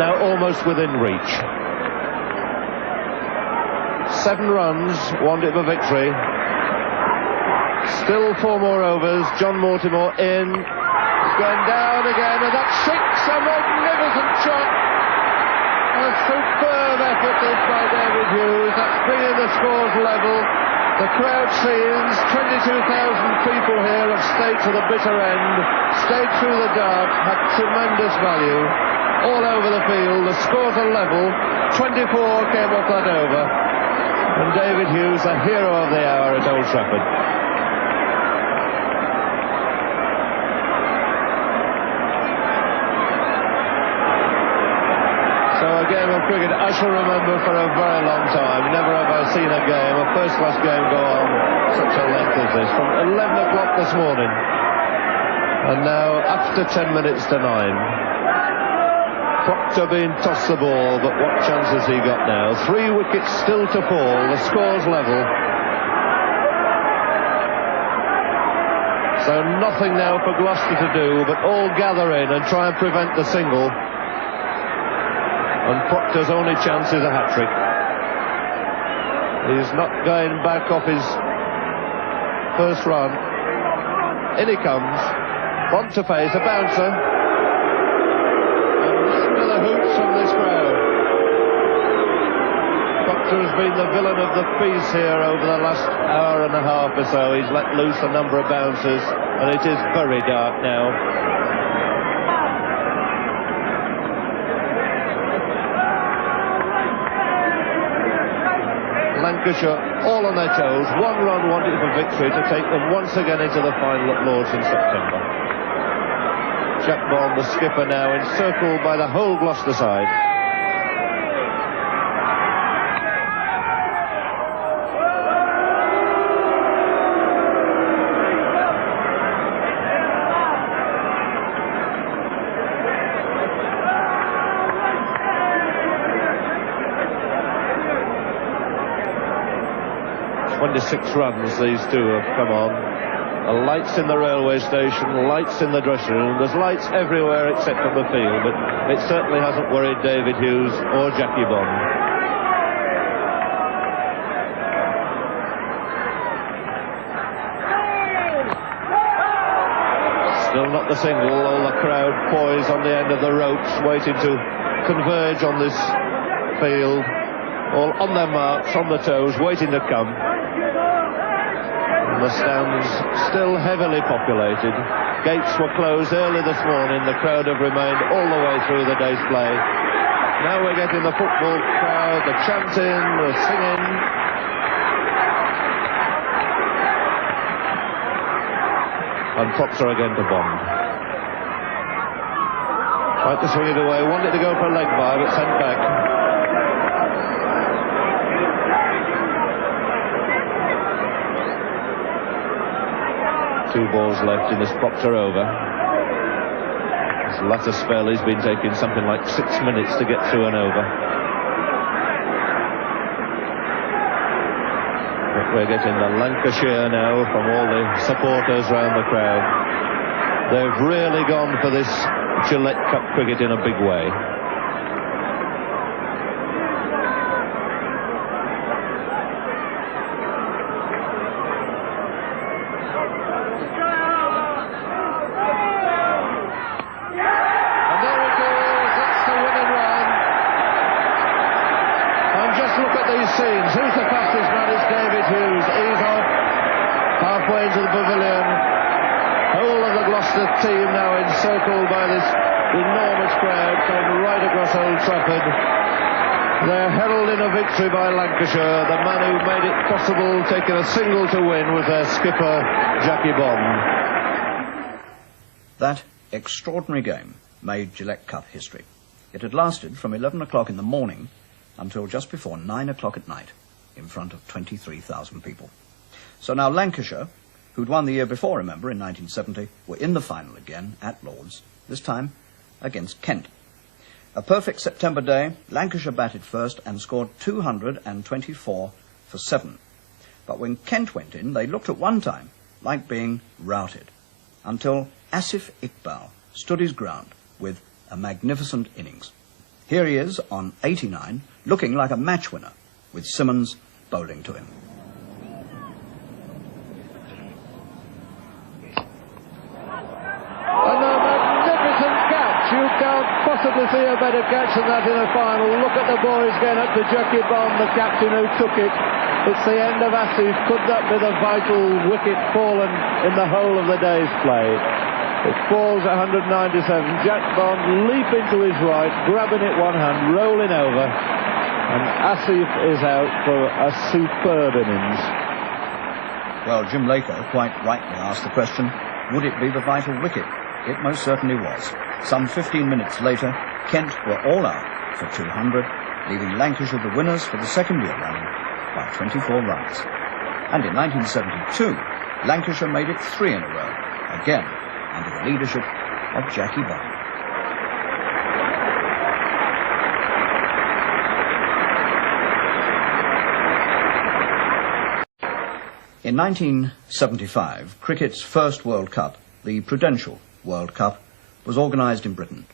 now almost within reach. 7 runs, wanted for victory. Still 4 more overs. John Mortimer in. He's going down again, and that 6, a magnificent shot. A superb effort this by David Hughes. That's bringing the scores level. The crowd scenes, 22,000 people here have stayed to the bitter end, stayed through the dark, had tremendous value. All over the field, the scores are level, 24 came off that over. And David Hughes, the hero of the hour at Old Trafford. So a game of cricket I shall remember for a very long time. Never have I seen a game, a first-class game, go on such a length as this. From 11 o'clock this morning. And now, after 10 minutes to 9. Proctor being tossed the ball, but what chance has he got now? 3 wickets still to fall, the score's level. So nothing now for Gloucester to do, but all gather in and try and prevent the single. And Proctor's only chance is a hat-trick. He's not going back off his first run. In he comes. Bonteface, a bouncer. And listen to the hoots from this crowd. Proctor has been the villain of the piece here over the last hour and a half or so. He's let loose a number of bouncers, and it is very dark now. Lancashire all on their toes. 1 run wanted for victory to take them once again into the final at Lord's in September. Jack Bond, the skipper, now encircled by the whole Gloucester side. Six runs these two have come on. Lights in the railway station, lights in the dressing room. There's lights everywhere except on the field, but it certainly hasn't worried David Hughes or Jackie Bond. Still not the single. All the crowd poised on the end of the ropes, waiting to converge on this field. All on their marks, on the toes, waiting to come. The stands still heavily populated. Gates were closed early this morning. The crowd have remained all the way through the day's play. Now we're getting the football crowd, the chanting, the singing. And Proctor again to Bond. Tried to swing it away, wanted to go for a leg by, but sent back. Two balls left in this Proctor over. His latter spell, he's been taking something like 6 minutes to get through an over. But we're getting the Lancashire now from all the supporters round the crowd. They've really gone for this Gillette Cup cricket in a big way. Scenes. Who's the fastest man? It's David Hughes. He's off halfway into the pavilion. Whole of the Gloucester team now encircled by this enormous crowd coming right across Old Trafford. They're heralding a victory by Lancashire. The man who made it possible, taking a single to win, was their skipper, Jackie Bond. That extraordinary game made Gillette Cup history. It had lasted from 11 o'clock in the morning until just before 9 o'clock at night, in front of 23,000 people. So now Lancashire, who'd won the year before, remember, in 1970, were in the final again at Lord's, this time against Kent. A perfect September day, Lancashire batted first and scored 224 for 7. But when Kent went in, they looked at one time like being routed, until Asif Iqbal stood his ground with a magnificent innings. Here he is on 89, looking like a match winner, with Simmons bowling to him. And a magnificent catch. You can't possibly see a better catch than that in a final. Look at the boys getting up to Jackie Bond, the captain who took it. It's the end of Asif. Could that be the vital wicket fallen in the whole of the day's play? It falls at 197. Jack Bond leaping to his right, grabbing it one hand, rolling over. And Asif is out for a superb innings. Well, Jim Laker quite rightly asked the question, would it be the vital wicket? It most certainly was. Some 15 minutes later, Kent were all out for 200, leaving Lancashire the winners for the second year running by 24 runs. And in 1972, Lancashire made it 3 in a row, again under the leadership of Jackie Bond. In 1975, cricket's first World Cup, the Prudential World Cup, was organised in Britain,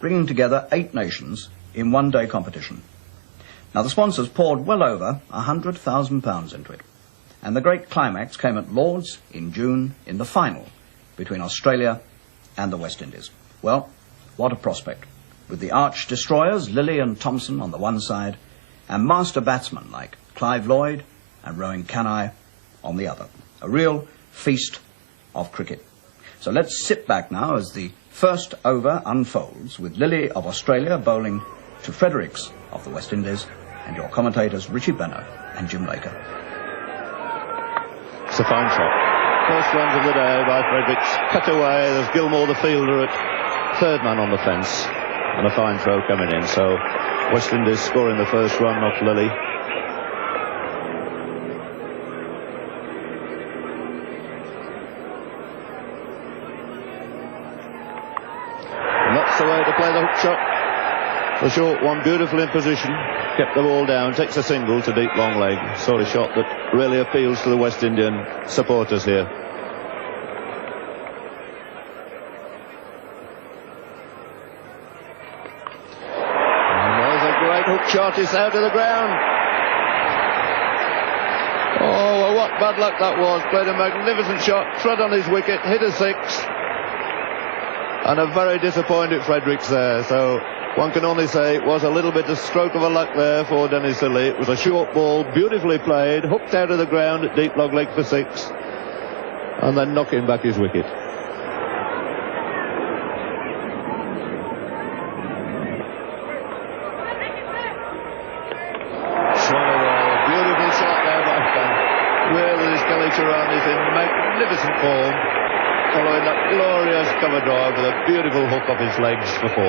bringing together 8 nations in one-day competition. Now, the sponsors poured well over £100,000 into it, and the great climax came at Lord's in June in the final between Australia and the West Indies. Well, what a prospect, with the arch destroyers Lilly and Thompson on the one side, and master batsmen like Clive Lloyd and Rowan Canai on the other. A real feast of cricket. So let's sit back now as the first over unfolds, with Lilly of Australia bowling to Fredericks of the West Indies, and your commentators Richie Benno and Jim Laker. It's a fine shot. First runs of the day by Fredericks. Cut away. There's Gilmore, the fielder, at third man on the fence. And a fine throw coming in. So West Indies scoring the first run off Lilly. And that's the way to play the hook shot. The short one, beautifully in position. Kept the ball down, takes a single to deep long leg. Sort of shot that really appeals to the West Indian supporters here. And there's a great hook shot. It's out of the ground. Oh, well, what bad luck that was. Played a magnificent shot, thread on his wicket, hit a 6. And a very disappointed Fredericks there. So one can only say it was a little bit of stroke of a luck there for Dennis Lilly. It was a short ball, beautifully played, hooked out of the ground at deep long leg for 6, and then knocking back his wicket. Calichuran is in magnificent form, following that glorious cover drive with a beautiful hook off his legs for 4.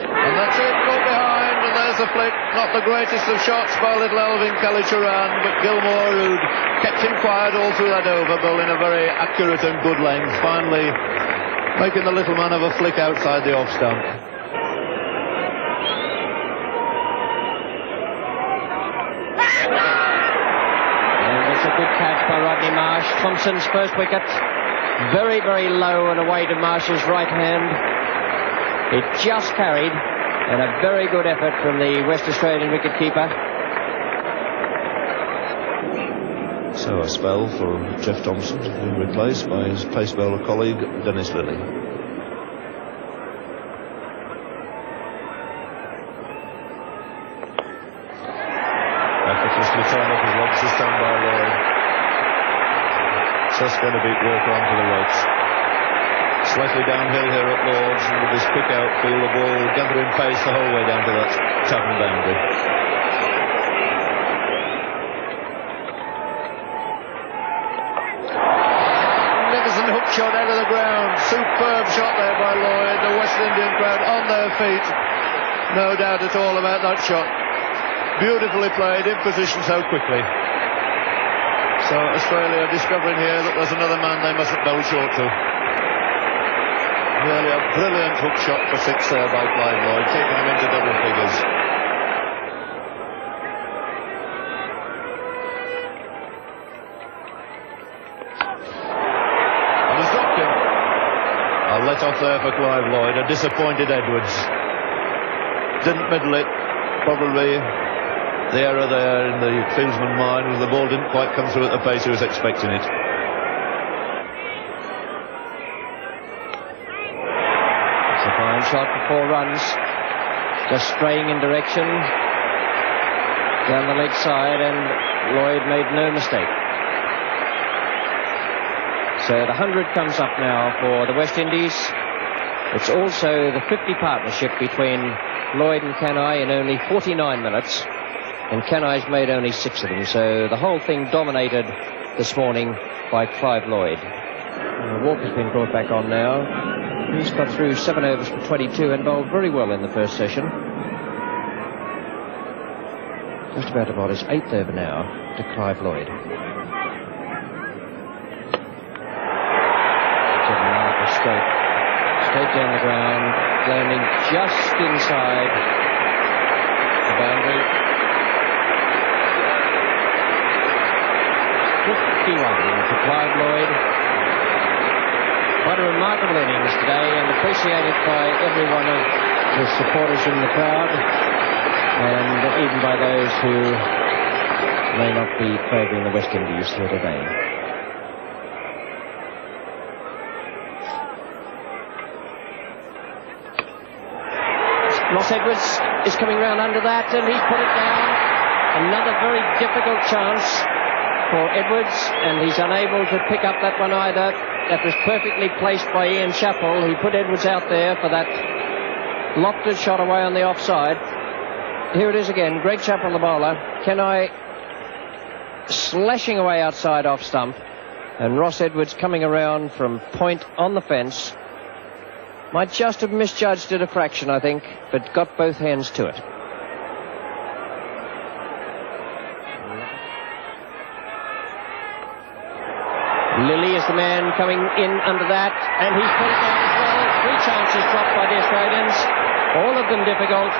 And that's it, got behind, and there's a flick. Not the greatest of shots by little Alvin Calichuran, but Gilmore, who kept him quiet all through that overbill in a very accurate and good length, finally making the little man have a flick outside the off stump. A good catch by Rodney Marsh. Thompson's first wicket. Very, very low and away to Marsh's right hand. It just carried, and a very good effort from the West Australian wicketkeeper. So a spell for Jeff Thompson, being replaced by his pace bowler colleague Dennis Lilly. Effortlessly thrown off his legs this time by Lloyd. Just going to beat Walker onto the ropes. Slightly downhill here at Lord's, and with this quick outfield, the ball gathering pace the whole way down to that Chatham boundary. Magnificent hook shot out of the ground. Superb shot there by Lloyd. The West Indian crowd on their feet. No doubt at all about that shot. Beautifully played, in position so quickly. So Australia discovering here that there's another man they mustn't bowl short to. Really a brilliant hook shot for 6 there by Clive Lloyd, taking him into double figures. And he's dropped him. A let off there for Clive Lloyd, a disappointed Edwards. Didn't middle it, probably. The error there in the fieldsman's mind was the ball didn't quite come through at the pace he was expecting it. It's a fine shot for 4 runs. Just straying in direction down the leg side, and Lloyd made no mistake. So the 100 comes up now for the West Indies. It's also the 50 partnership between Lloyd and Kanhai in only 49 minutes. And Kanhai's made only 6 of them, so the whole thing dominated this morning by Clive Lloyd. Walker's been brought back on now. He's got through 7 overs for 22 and bowled very well in the first session. Just about to bowl his 8th over now to Clive Lloyd. Straight down the ground, landing just inside the boundary. 51 for Clive Lloyd. Quite a remarkable innings today, and appreciated by every one of the supporters in the crowd, and even by those who may not be favouring the West Indies here today. Ross Edwards is coming round under that, and he's put it down. Another very difficult chance for Edwards, and he's unable to pick up that one either. That was perfectly placed by Ian Chappell. He put Edwards out there for that lofted shot away on the offside. Here it is again. Greg Chappell, the bowler. Kanhai slashing away outside off stump, and Ross Edwards coming around from point on the fence. Might just have misjudged it a fraction, I think, but got both hands to it. Lilly is the man coming in under that, and he's put it down as well. 3 chances dropped by the Australians, all of them difficult,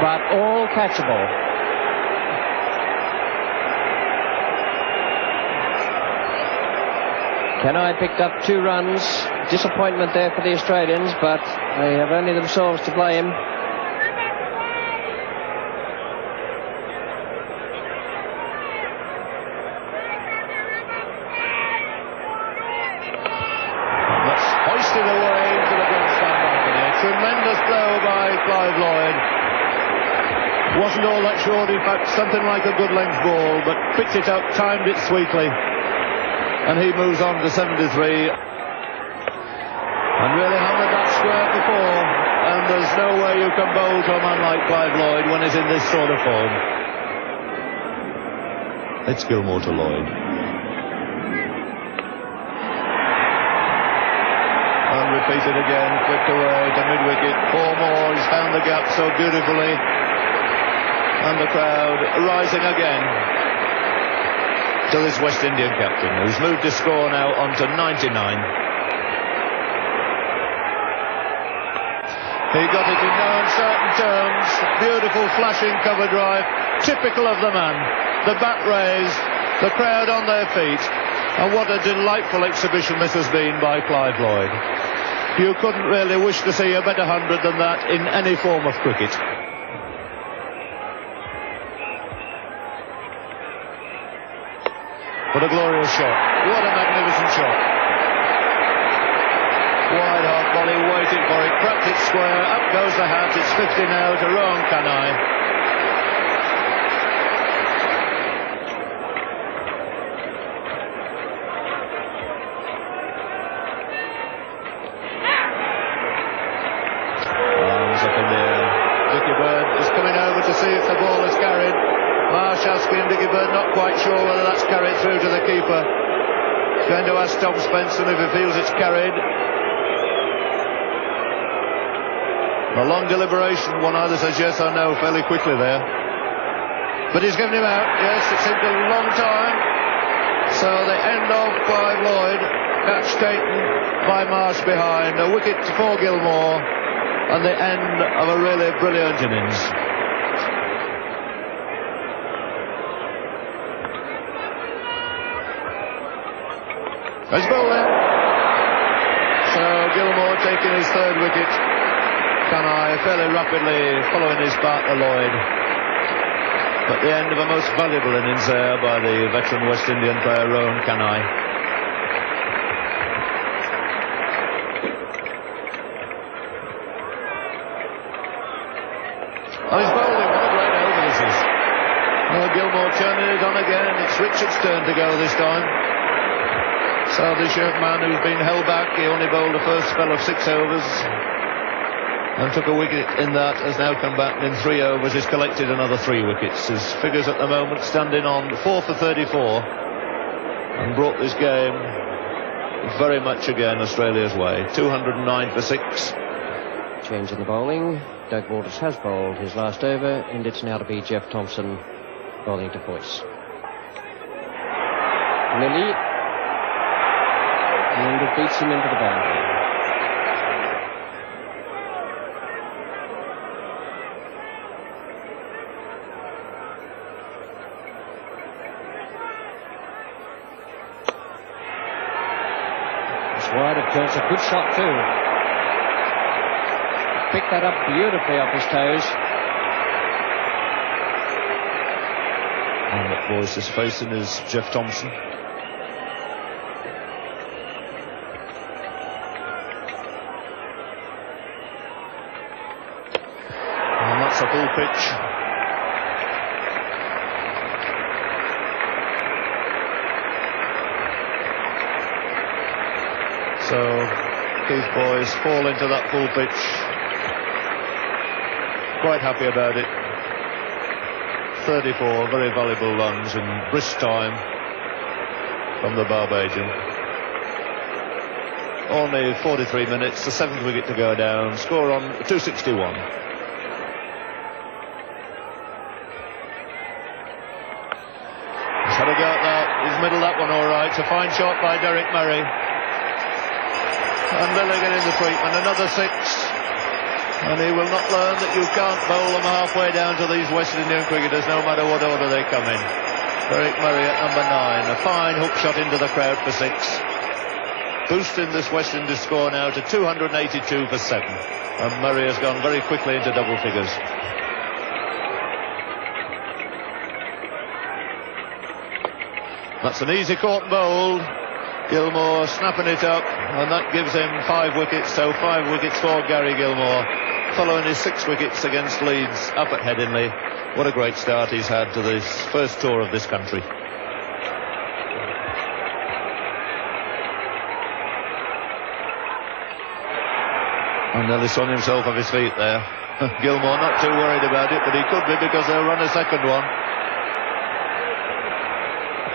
but all catchable. Kanhai picked up 2 runs. Disappointment there for the Australians, but they have only themselves to blame. Hoisted away into the grandstand balcony. A tremendous blow by Clive Lloyd. Wasn't all that short, in fact, something like a good length ball, but picked it up, timed it sweetly, and he moves on to 73. And really hammered that square before, and there's no way you who can bowl to a man like Clive Lloyd when he's in this sort of form. It's Gilmore to Lloyd. And repeated again, flicked away to mid-wicket. 4 more, he's found the gap so beautifully. And the crowd rising again to this West Indian captain, who's moved his score now onto 99. He got it in no uncertain terms. Beautiful flashing cover drive, typical of the man. The bat raised, the crowd on their feet. And what a delightful exhibition this has been by Clive Lloyd. You couldn't really wish to see a better 100 than that in any form of cricket. What a glorious shot. What a magnificent shot. Wide half volley, waiting for it, cracked it square, up goes the hat, it's 50 now to Rohan Kanhai. Arms up in the air. Dickie Bird is coming over to see if the ball is carried. Marsh asking Dickie Bird, not quite sure whether that's carried through to the keeper. He's going to ask Tom Spencer if he feels it's carried. A long deliberation, one either says yes or no fairly quickly there. But he's given him out, yes, it seemed a long time. So the end of Clive Lloyd, catch taken by Marsh behind, a wicket for Gilmore, and the end of a really brilliant innings. There's bowling. So Gilmore taking his 3rd wicket. Kanhai fairly rapidly following his partner Lloyd. But the end of a most valuable innings there by the veteran West Indian player Rohan Kanhai. And he's bowling, what a great over this is. Well, Gilmore turning it on again. It's Richard's turn to go this time. So this young man who's been held back, he only bowled the first spell of 6 overs. And took a wicket in that, has now come back and in 3 overs he's collected another 3 wickets. His figures at the moment standing on 4 for 34 and brought this game very much again Australia's way. 209 for 6. Change in the bowling. Doug Waters has bowled his last over, and it's now to be Jeff Thompson bowling to Boyce. Lilly, and it beats him into the boundary. Wide of Jones, a good shot too. Picked that up beautifully off his toes. And what Boyce is facing is Jeff Thompson. And that's a full pitch. So Keith Boyce fall into that full pitch. Quite happy about it. 34 very valuable runs in brisk time from the Barbadian. Only 43 minutes, the 7th wicket to go down. Score on 261. He's had a go at that. He's middled that one all right. It's a fine shot by Derek Murray. And Lilligan in the treatment, another 6. And he will not learn that you can't bowl them halfway down to these West Indian cricketers, no matter what order they come in. Derek Murray at number 9, a fine hook shot into the crowd for 6. Boosting this West Indies score now to 282 for 7. And Murray has gone very quickly into double figures. That's an easy caught and bowled. Gilmore snapping it up, and that gives him 5 wickets, so 5 wickets for Gary Gilmore, following his 6 wickets against Leeds up at Headingley. What a great start he's had to this first tour of this country. And nearly swung himself off his feet there. Gilmore not too worried about it, but he could be, because they'll run a second one.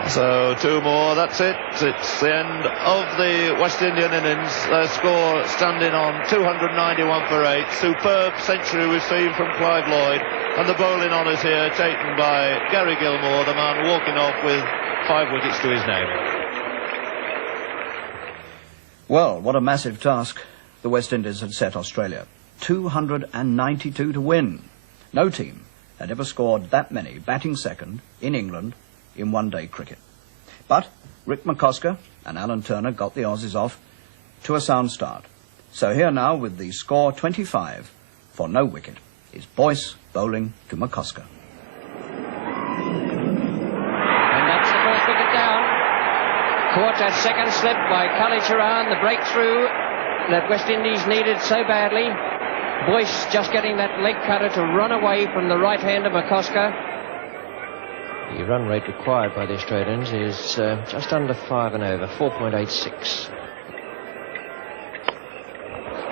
So 2 more, that's it. It's the end of the West Indian innings. Their score standing on 291 for 8. Superb century we've seen from Clive Lloyd. And the bowling honours here taken by Gary Gilmore, the man walking off with 5 wickets to his name. Well, what a massive task the West Indies had set Australia. 292 to win. No team had ever scored that many batting second in England in one-day cricket. But Rick McCosker and Alan Turner got the Aussies off to a sound start. So here now, with the score 25 for no wicket, is Boyce bowling to McCosker. And that's the first wicket down. Caught that second slip by Kallicharran, the breakthrough that West Indies needed so badly. Boyce just getting that leg cutter to run away from the right hand of McCosker. The run rate required by the Australians is just under 5 and over, 4.86.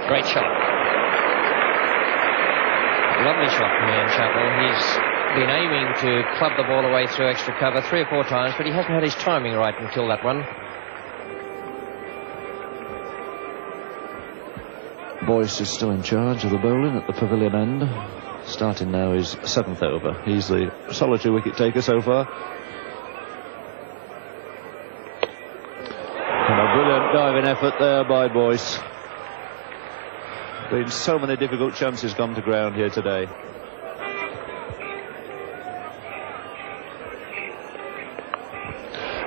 Great shot. Lovely shot from Ian Chappell. He's been aiming to club the ball away through extra cover 3 or 4 times, but he hasn't had his timing right until that one. Boyce is still in charge of the bowling at the pavilion end. Starting now his 7th over. He's the solitary wicket taker so far. And a brilliant diving effort there by Boyce. Been so many difficult chances gone to ground here today.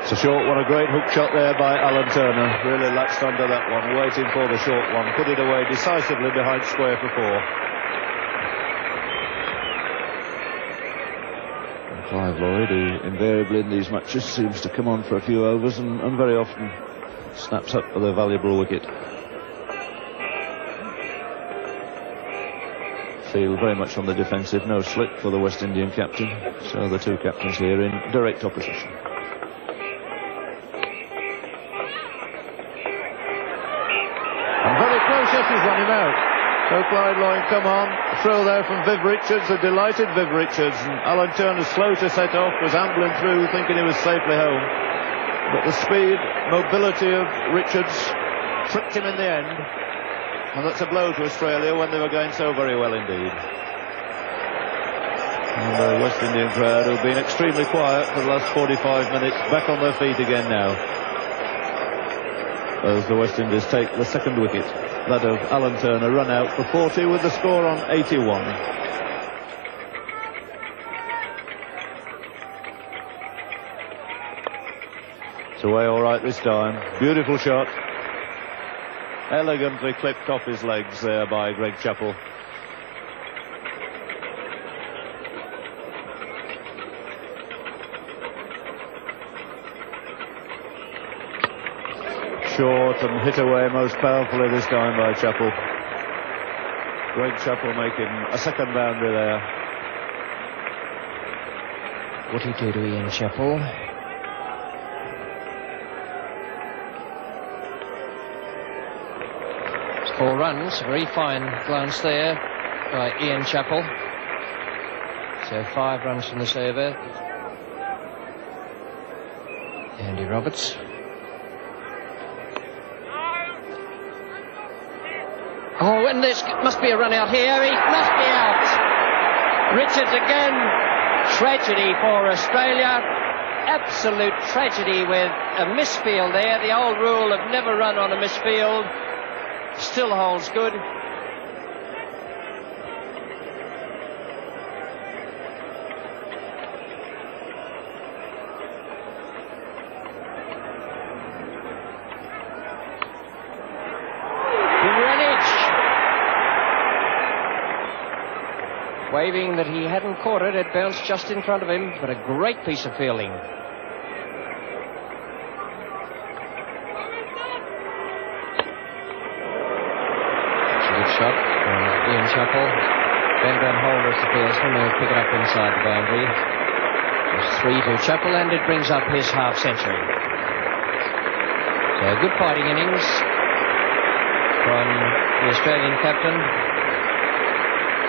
It's a short one, a great hook shot there by Alan Turner. Really latched onto that one, waiting for the short one. Put it away decisively behind square for 4. Clive Lloyd, who invariably in these matches seems to come on for a few overs and very often snaps up with a valuable wicket. Field very much on the defensive, no slip for the West Indian captain. So the 2 captains here in direct opposition. And very close, yes, he's run him out. So Clive Lloyd come on, throw there from Viv Richards, a delighted Viv Richards, and Alan Turner, slow to set off, was ambling through thinking he was safely home. But the speed, mobility of Richards tricked him in the end, and that's a blow to Australia when they were going so very well indeed. And the West Indian crowd, who've been extremely quiet for the last 45 minutes, back on their feet again now, as the West Indies take the 2nd wicket. That of Alan Turner, run out for 40 with the score on 81. It's away all right this time. Beautiful shot. Elegantly clipped off his legs there by Greg Chappell. Short and hit away most powerfully this time by Chappell. Greg Chappell making a 2nd boundary there. What do you do to Ian Chappell? It's 4 runs, very fine glance there by Ian Chappell. So 5 runs from this over. Andy Roberts. Oh, and there must be a run out here. He must be out. Richards again. Tragedy for Australia. Absolute tragedy with a misfield there. The old rule of never run on a misfield still holds good. Waving that he hadn't caught it, it bounced just in front of him, but a great piece of fielding. That's a good shot from Ian Chappell. Ben Van Holder the fieldsman, will pick it up inside the boundary. It's 3 to Chappell, and it brings up his half century. So good fighting innings from the Australian captain.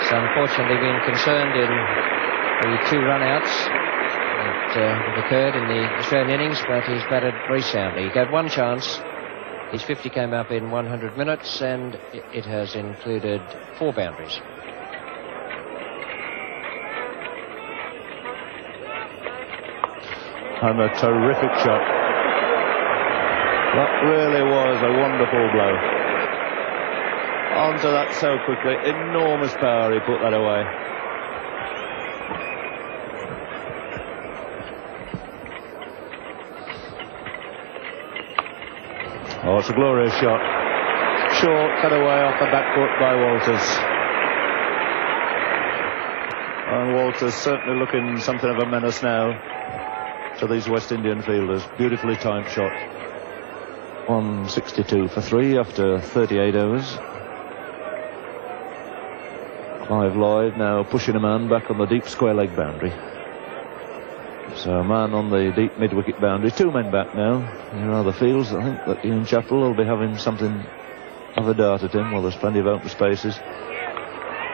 He's unfortunately been concerned in the 2 run-outs that have occurred in the Australian innings, but he's batted very soundly. He gave 1 chance. His 50 came up in 100 minutes, and it has included 4 boundaries. And a terrific shot. That really was a wonderful blow. Onto that so quickly. Enormous power, he put that away. Oh, it's a glorious shot. Short, cut away off the back foot by Walters. And Walters certainly looking something of a menace now to these West Indian fielders. Beautifully timed shot. 162 for 3 after 38 overs. Clive Lloyd now pushing a man back on the deep square leg boundary. So a man on the deep mid-wicket boundary. 2 men back now. Here are the fields. I think that Ian Chappell will be having something of a dart at him. Well, there's plenty of open spaces.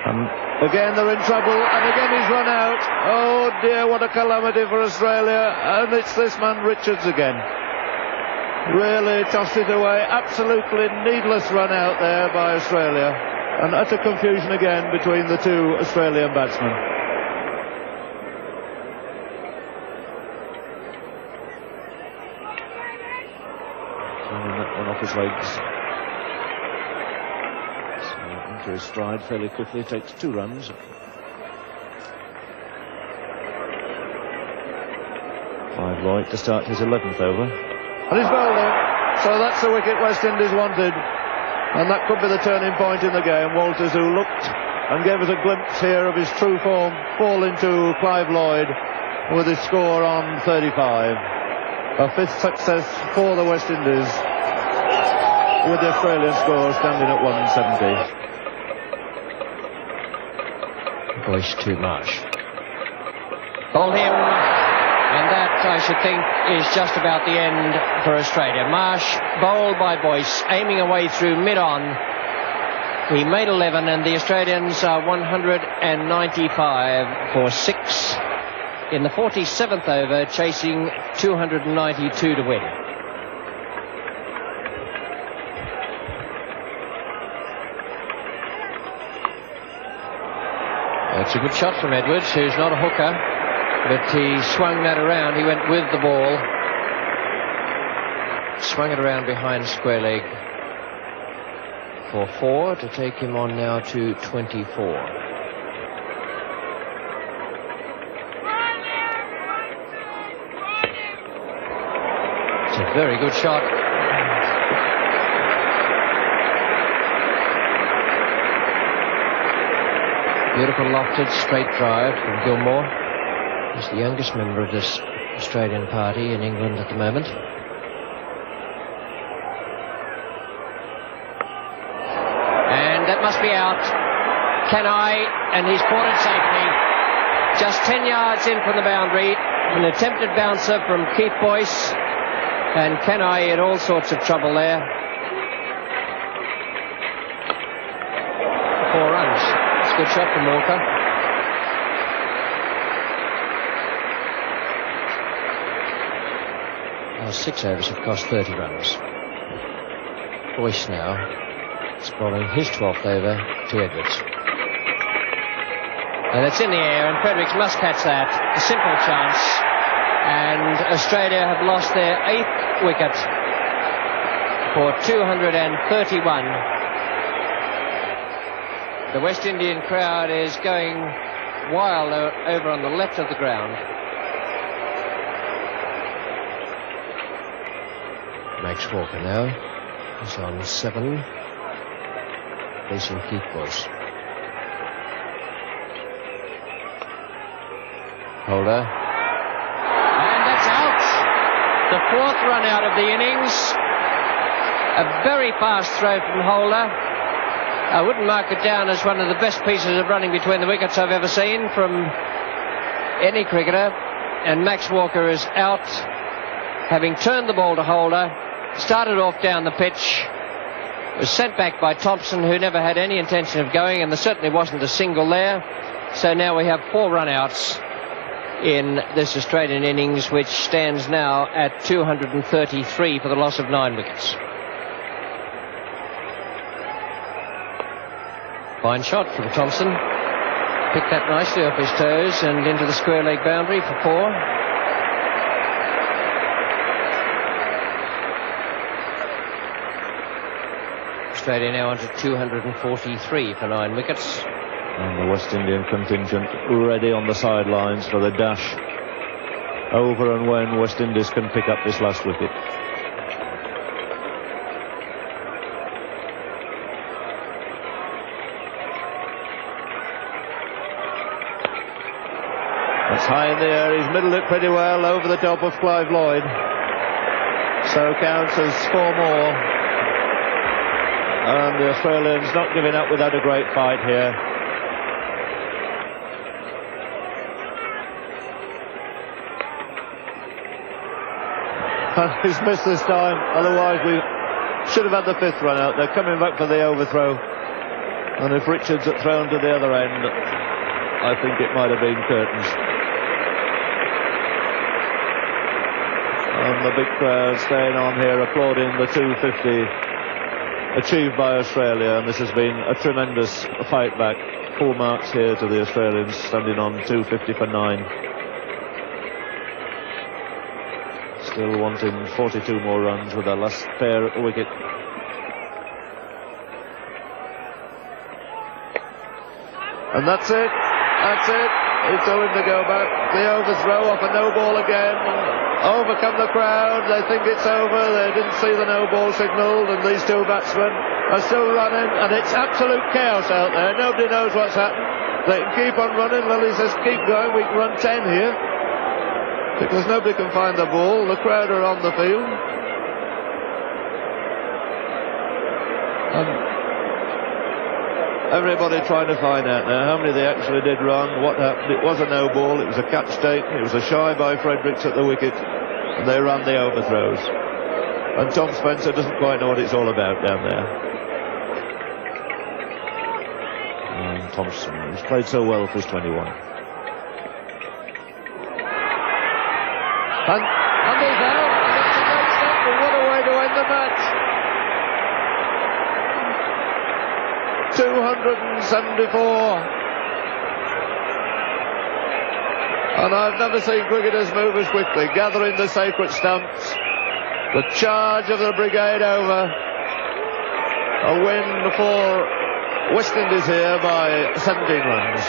And again they're in trouble, and again he's run out. Oh dear, what a calamity for Australia. And it's this man Richards again. Really tossed it away. Absolutely needless run out there by Australia. And utter confusion again between the 2 Australian batsmen. Turning that one off his legs. So into his stride fairly quickly. Takes 2 runs. Clive Lloyd to start his 11th over. And he's bowled it. So that's the wicket West Indies wanted. And that could be the turning point in the game. Walters, who looked and gave us a glimpse here of his true form, fall into Clive Lloyd with his score on 35. A 5th success for the West Indies, with the Australian score standing at 170. Boyce to Marsh. Bowled him, and that, I should think, is just about the end for Australia. Marsh, bowled by Boyce, aiming away through mid-on. He made 11, and the Australians are 195 for 6 in the 47th over, chasing 292 to win. That's a good shot from Edwards, who's not a hooker, but he swung that around. He went with the ball, swung it around behind square leg for 4 to take him on now to 24. It's a very good shot. Beautiful lofted straight drive from Gilmore. He's the youngest member of this Australian party in England at the moment. And that must be out. Kanhai, and he's caught it safely. Just 10 yards in from the boundary. An attempted bouncer from Keith Boyce. And Kanhai in all sorts of trouble there. 4 runs. It's a good shot from Walker. 6 overs have cost 30 runs. Boyce now is bowling his 12th over to Edwards. And it's in the air, and Fredericks must catch that. A simple chance. And Australia have lost their 8th wicket for 231. The West Indian crowd is going wild over on the left of the ground. Max Walker now is on 7, facing Keith Boyce. Holder. And that's out. The 4th run out of the innings. A very fast throw from Holder. I wouldn't mark it down as one of the best pieces of running between the wickets I've ever seen from any cricketer. And Max Walker is out, having turned the ball to Holder. Started off down the pitch was sent back by Thompson, who never had any intention of going, and there certainly wasn't a single there. So now we have 4 run-outs in this Australian innings, which stands now at 233 for the loss of 9 wickets. Fine shot from Thompson. Picked that nicely off his toes and into the square leg boundary for 4. Australia now on to 243 for 9 wickets. And the West Indian contingent ready on the sidelines for the dash over and when West Indies can pick up this last wicket. That's high in the air. He's middled it pretty well over the top of Clive Lloyd. So counts as 4 more. And the Australians not giving up without a great fight here. He's missed this time, otherwise we should have had the 5th run out. They're coming back for the overthrow. And if Richards had thrown to the other end, I think it might have been curtains. And the big crowd staying on here applauding the 250 achieved by Australia, and this has been a tremendous fight back. Full marks here to the Australians, standing on 250 for 9. Still wanting 42 more runs with their last pair at the wicket. And that's it. That's it. It's going to go back. The overthrow off a no ball again. Overcome the crowd. They think it's over. They didn't see the no ball signalled, and these 2 batsmen are still running, and it's absolute chaos out there. Nobody knows what's happened. They can keep on running. Lily says keep going. We can run 10 here, because nobody can find the ball. The crowd are on the field. Everybody trying to find out now how many they actually did run, what happened. It was a no ball, it was a catch taken, it was a shy by Fredericks at the wicket, and they ran the overthrows. And Tom Spencer doesn't quite know what it's all about down there. And Thompson, who's played so well for his 21. And he's out, and that's a great stop, and what a way to end the match. 274. And I've never seen cricketers move as quickly, gathering the sacred stumps. The charge of the brigade over. A win for West Indies here by 17 runs.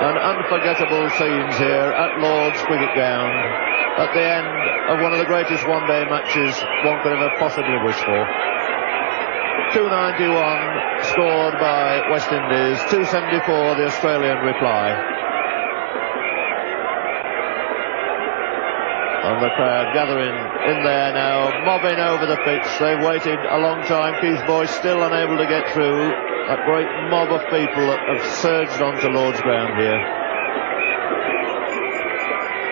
And unforgettable scenes here at Lord's Cricket Ground at the end of one of the greatest one-day matches one could ever possibly wish for. 291 scored by West Indies, 274 the Australian reply. And the crowd gathering in there now, mobbing over the pitch. They've waited a long time. Keith Boyce still unable to get through. That great mob of people that have surged onto Lord's ground here.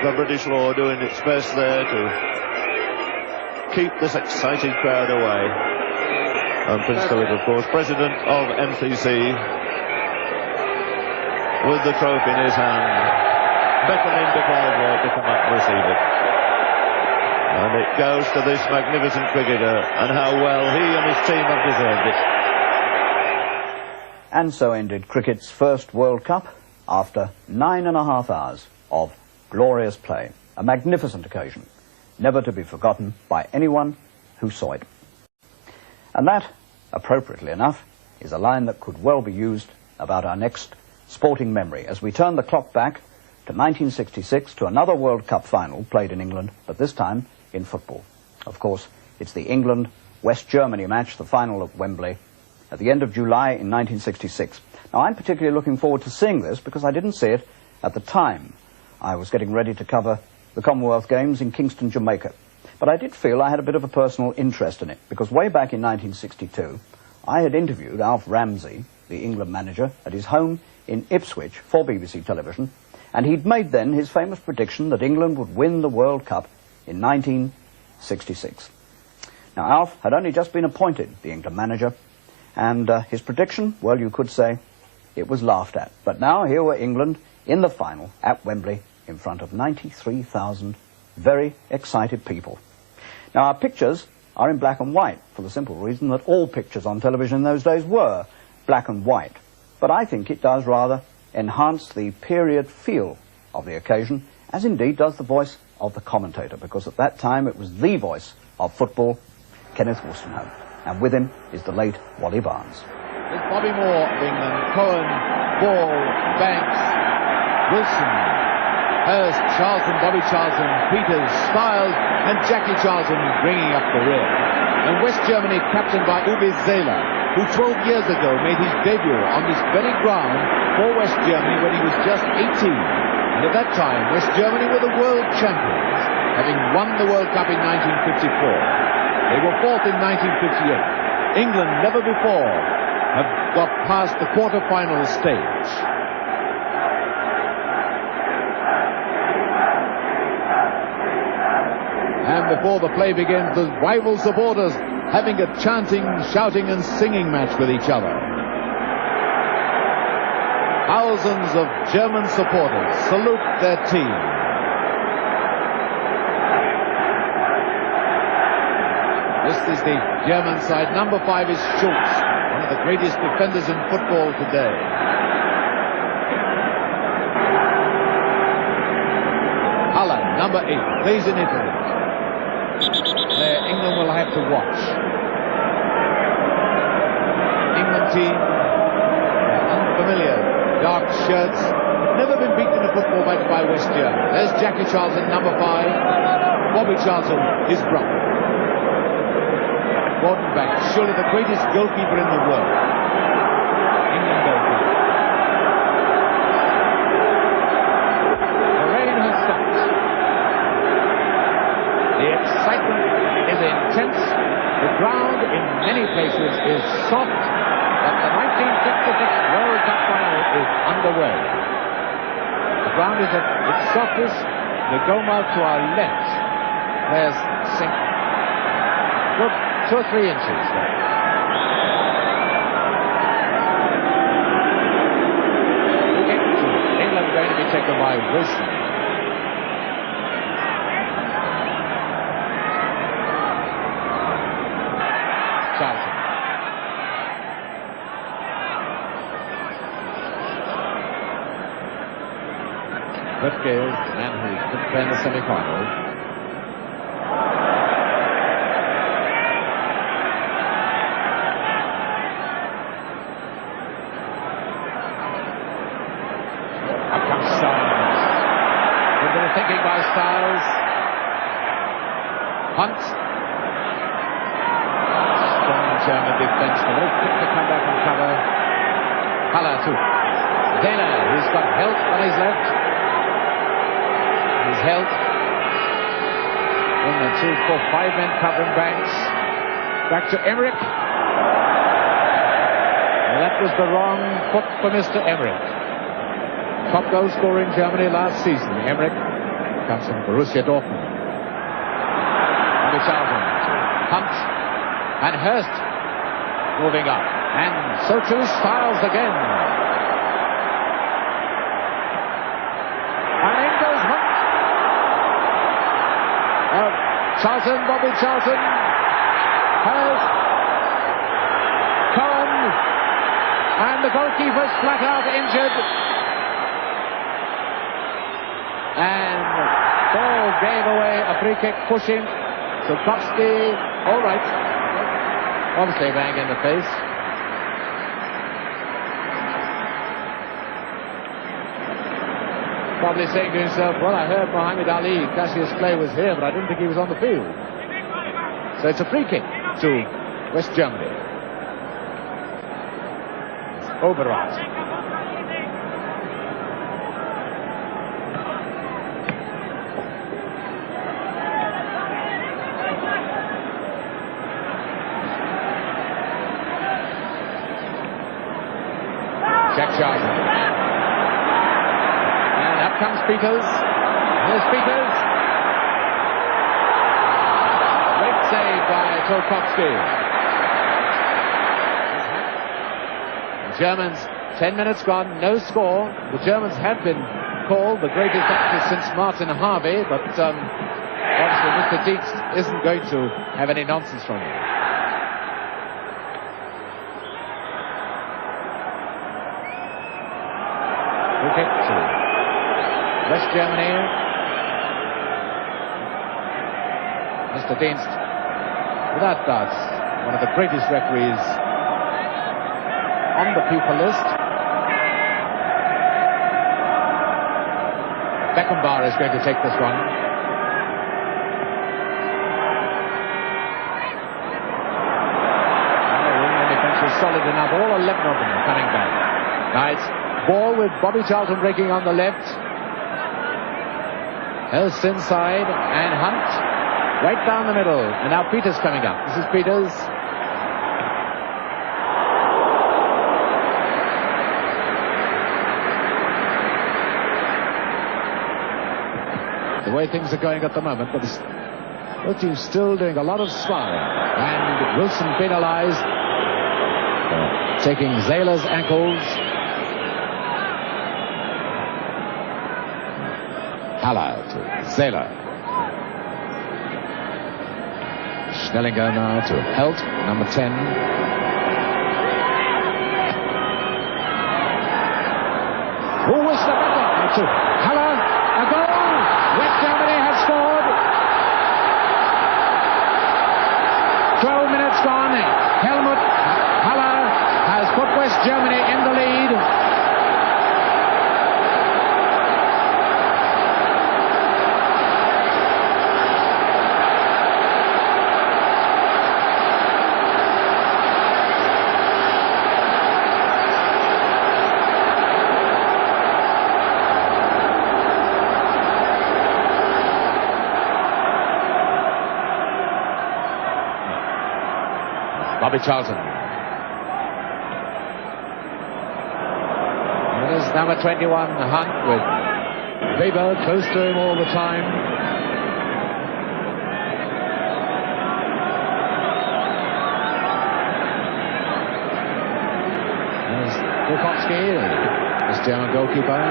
The British law doing its best there to keep this excited crowd away. And Prince Philip, of course, president of MCC, with the trophy in his hand, beckoning to Clive Lloyd to come up and receive it. And it goes to this magnificent cricketer, and how well he and his team have deserved it. And so ended cricket's first World Cup after 9.5 hours of glorious play. A magnificent occasion, never to be forgotten by anyone who saw it. And that, appropriately enough, is a line that could well be used about our next sporting memory as we turn the clock back to 1966 to another World Cup final played in England, but this time in football. Of course, it's the England-West Germany match, the final at Wembley, at the end of July in 1966. Now, I'm particularly looking forward to seeing this because I didn't see it at the time I was getting ready to cover the Commonwealth Games in Kingston, Jamaica. But I did feel I had a bit of a personal interest in it, because way back in 1962, I had interviewed Alf Ramsey, the England manager, at his home in Ipswich for BBC Television, and he'd made then his famous prediction that England would win the World Cup in 1966. Now, Alf had only just been appointed the England manager, and his prediction, well, you could say it was laughed at. But now here were England in the final at Wembley in front of 93,000 very excited people. Now, our pictures are in black and white for the simple reason that all pictures on television in those days were black and white. But I think it does rather enhance the period feel of the occasion, as indeed does the voice of the commentator, because at that time it was the voice of football, Kenneth Wolstenholme, and with him is the late Wally Barnes. With Bobby Moore of England, Cohen, Ball, Banks, Wilson, Hurst, Charlton, Bobby Charlton, Peters, Stiles, and Jackie Charlton bringing up the rear. And West Germany, captained by Uwe Seeler, who 12 years ago made his debut on this very ground for West Germany when he was just 18. And at that time, West Germany were the world champions, having won the World Cup in 1954. They were fourth in 1958. England never before have got past the quarter-final stage. And before the play begins, the rival supporters having a chanting, shouting and singing match with each other. Thousands of German supporters salute their team. This is the German side. Number 5 is Schultz, one of the greatest defenders in football today. Haller, number 8, plays in Italy. England will have to watch. England team, unfamiliar dark shirts, never been beaten in a football match by West Germany. There's Jackie Charlton, number 5. Bobby Charlton, his brother. Gordon Banks, surely the greatest goalkeeper in the world. England goalkeeper. The rain has stopped. The excitement is intense. The ground in many places is soft, but the 1966 World Cup final is underway. The ground is at its softest. The goal mouth to our left. There's sink. Good 2 or 3 inches there. England going to be taken by Wilson. Charlton. Bert Gale, the man who couldn't play in the semi-final. Up comes Stiles. Good bit of thinking by Stiles. Hunt. German defense, very quick to come back and cover. Haller too. Zehner, who's got Helt on his left. He's Helt. 1 and 2, 4, 5 men covering Banks. Back to Emmerich. And that was the wrong foot for Mr. Emmerich. Top goal scorer in Germany last season. Emmerich comes from Borussia Dortmund. Charlton. Hunt. And Hurst moving up. And so too Stiles again. And in goes Hunt. Charlton, Bobby Charlton. Hurst. Cohen. And the goalkeeper's flat out injured. And Ball gave away a free kick, pushing. Sulkowski, all right. Obviously bang in the face. Probably saying to himself, well, I heard Muhammad Ali, Cassius Clay was here, but I didn't think he was on the field. So it's a free kick to West Germany. It's Oberrat. Jack Charlton. And up comes Peters. Here's Peters. Great save by Tolkowski. The Germans, 10 minutes gone, no score. The Germans have been called the greatest actors since Martin Harvey, but obviously Mr. Dietz isn't going to have any nonsense from him. Kick to West Germany. Mr. Dienst, without doubt, one of the greatest referees on the people list. Beckenbauer is going to take this one. The defense is solid enough. All 11 of them are coming back. Nice. Ball with Bobby Charlton breaking on the left. Hurst inside, and Hunt right down the middle. And now Peters coming up. This is Peters. The way things are going at the moment, but both teams still doing a lot of sparring. And Wilson penalized for taking Zayler's ankles. Haller to Zayler. Schnellinger now to Helt, number 10. Who was the better? To Haller. A goal! West Germany has scored. 12 minutes gone. Helmut Haller has put West Germany in the lead. Bobby Charlton. And it is number 21, Hunt, with Weber close to him all the time. There's Tolkowski, this German goalkeeper.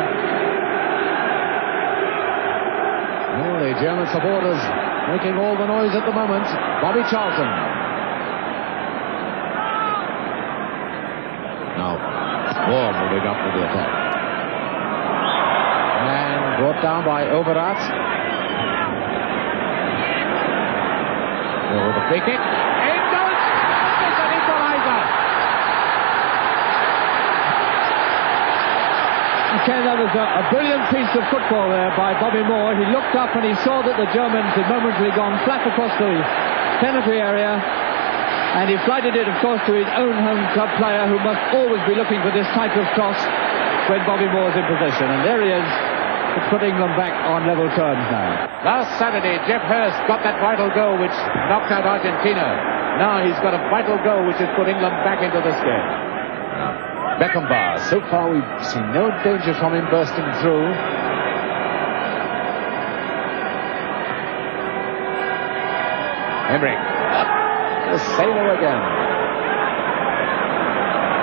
Oh, the German supporters making all the noise at the moment. Bobby Charlton. Warm moving up with the attack. And brought down by Overath. With a free kick. It goes! It's an equalizer! Ken, that was a brilliant piece of football there by Bobby Moore. He looked up and he saw that the Germans had momentarily gone flat across the penalty area. And he flighted it, of course, to his own home club player, who must always be looking for this type of cross when Bobby Moore's in possession. And there he is, putting them back on level terms now. Last Saturday, Jeff Hurst got that vital goal which knocked out Argentina. Now he's got a vital goal which has put England back into this game. Beckenbauer. So far we've seen no danger from him bursting through. Emmerich. The sailor again.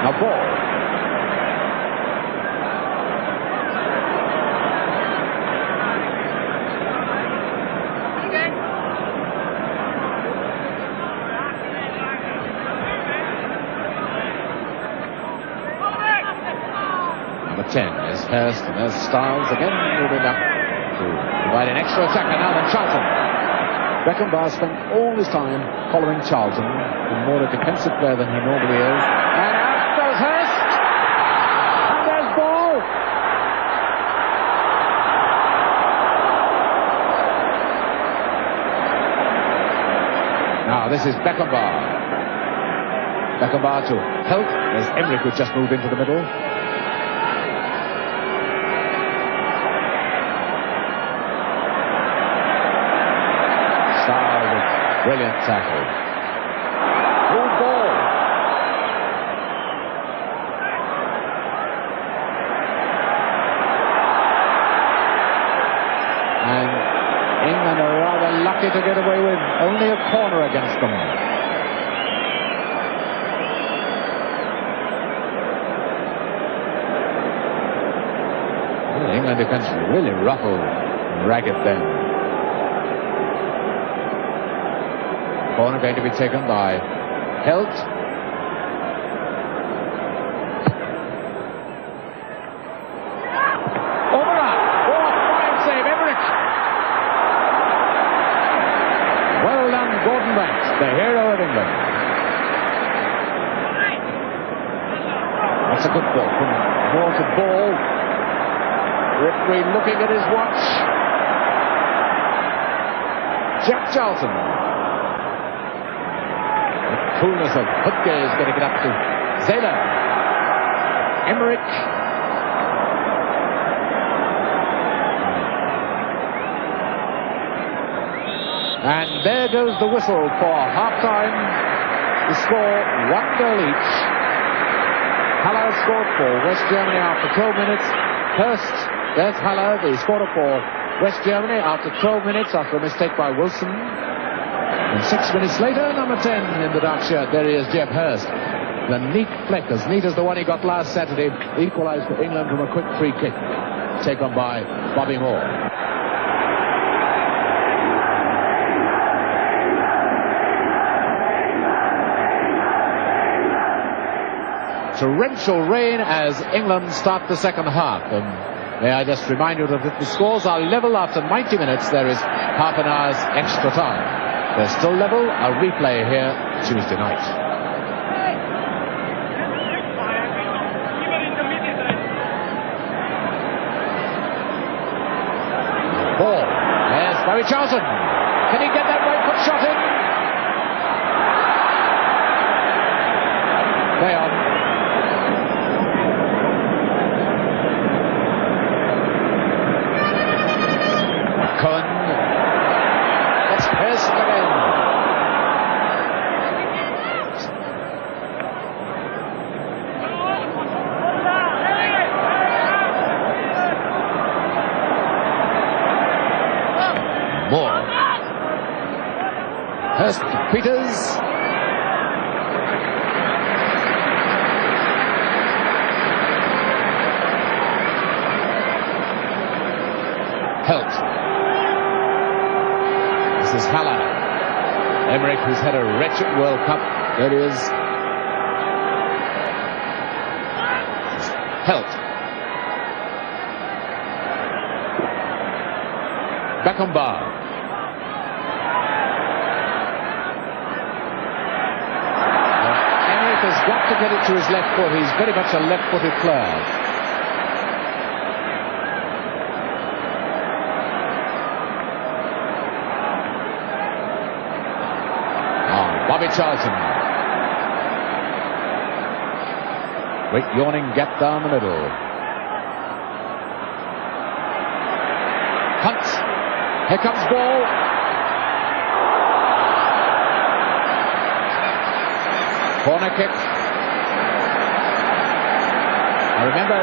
Now ball. Number 10 is Hurst, and there's Stiles again moving up to provide an extra attacker now than Charlton. Beckenbauer spent all his time following Charlton, and more a defensive player than he normally is. And out goes Hurst! And there's ball! Now this is Beckenbauer. Beckenbauer to Helt. There's Emmerich who just moved into the middle. Brilliant tackle. Good ball. And England are rather lucky to get away with only a corner against them. The England defense really ruffled and ragged then. Corner going to be taken by Helt. The hero of England. That's a good ball from Moore to Ball. Referee looking at his watch. Jack Charlton. The coolness of Hutke is going to get up to Zayla. Emmerich. And there goes the whistle for half-time. The score, 1 goal each. Haller scored for West Germany after 12 minutes. Hurst, there's Haller, the scorer for West Germany after 12 minutes after a mistake by Wilson. And 6 minutes later, number 10 in the dark shirt, there he is, Jeff Hurst. The neat fleck, as neat as the one he got last Saturday, equalised for England from a quick free kick taken by Bobby Moore. Torrential rain as England start the second half. And may I just remind you that if the scores are level after 90 minutes, there is half an hour's extra time. They're still level. A replay here Tuesday night. Ball. There's Barry Charlton. Can he get that right foot shot in? Play on. Cohen. That's Hurst again. Moore. Hurst to Peters. Helt. This is Haller. Emmerich, who's had a wretched World Cup. There it is. Helt. Beckenbauer. Emmerich has got to get it to his left foot. He's very much a left-footed player. Bobby Charlton. Great yawning gap down the middle. Hunt. Here comes Ball. Corner kick. I remember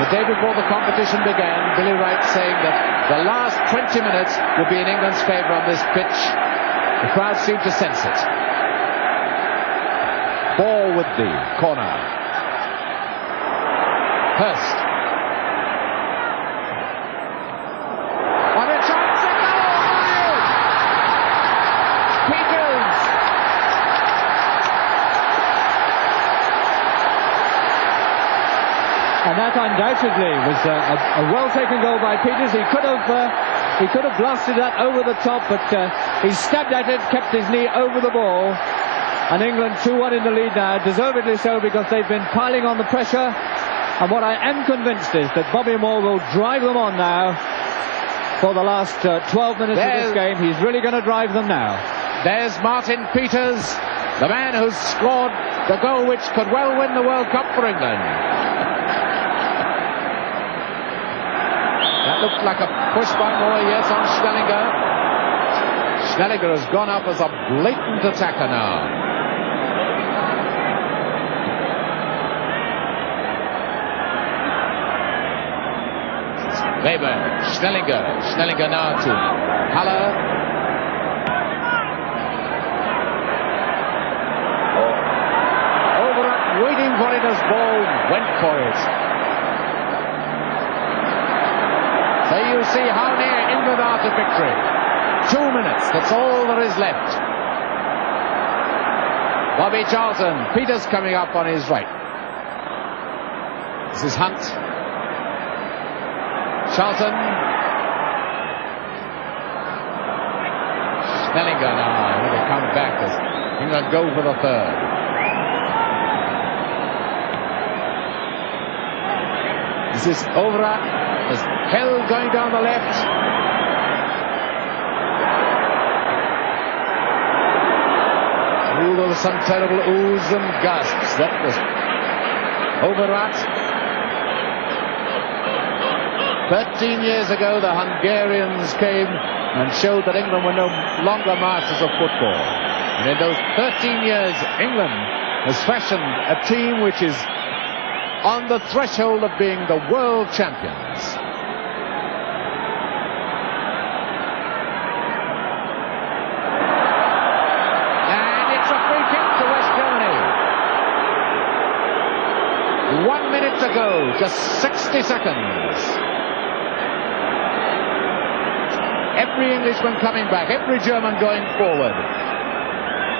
the day before the competition began, Billy Wright saying that the last 20 minutes would be in England's favour on this pitch. The crowd seemed to sense it. Ball with the corner. Hurst. On a chance at goal! Peters. And that undoubtedly was a well-taken goal by Peters. He could have blasted that over the top, but he stabbed at it, kept his knee over the ball. And England 2-1 in the lead now, deservedly so, because they've been piling on the pressure. And what I am convinced is that Bobby Moore will drive them on now for the last 12 minutes of this game. He's really going to drive them now. There's Martin Peters, the man who's scored the goal which could well win the World Cup for England. That looked like a push by Moore, yes, on Schnellinger. Schnellinger has gone up as a blatant attacker now. Weber, Schnellinger now to Haller. Overup waiting for it as Ball went for it. you see how near England are to victory. 2 minutes, that's all there is left. Bobby Charlton, Peters coming up on his right. This is Hunt. Charlton. Snellinger now, going to come back as England go for the third. This is Ovra. There's Hell going down the left. Ooh, there was some terrible oohs and gasps. That was Overat. 13 years ago, the Hungarians came and showed that England were no longer masters of football. And in those 13 years, England has fashioned a team which is on the threshold of being the world champions. And it's a free kick to West Germany. 1 minute to go, just 60 seconds. Every Englishman coming back, every German going forward.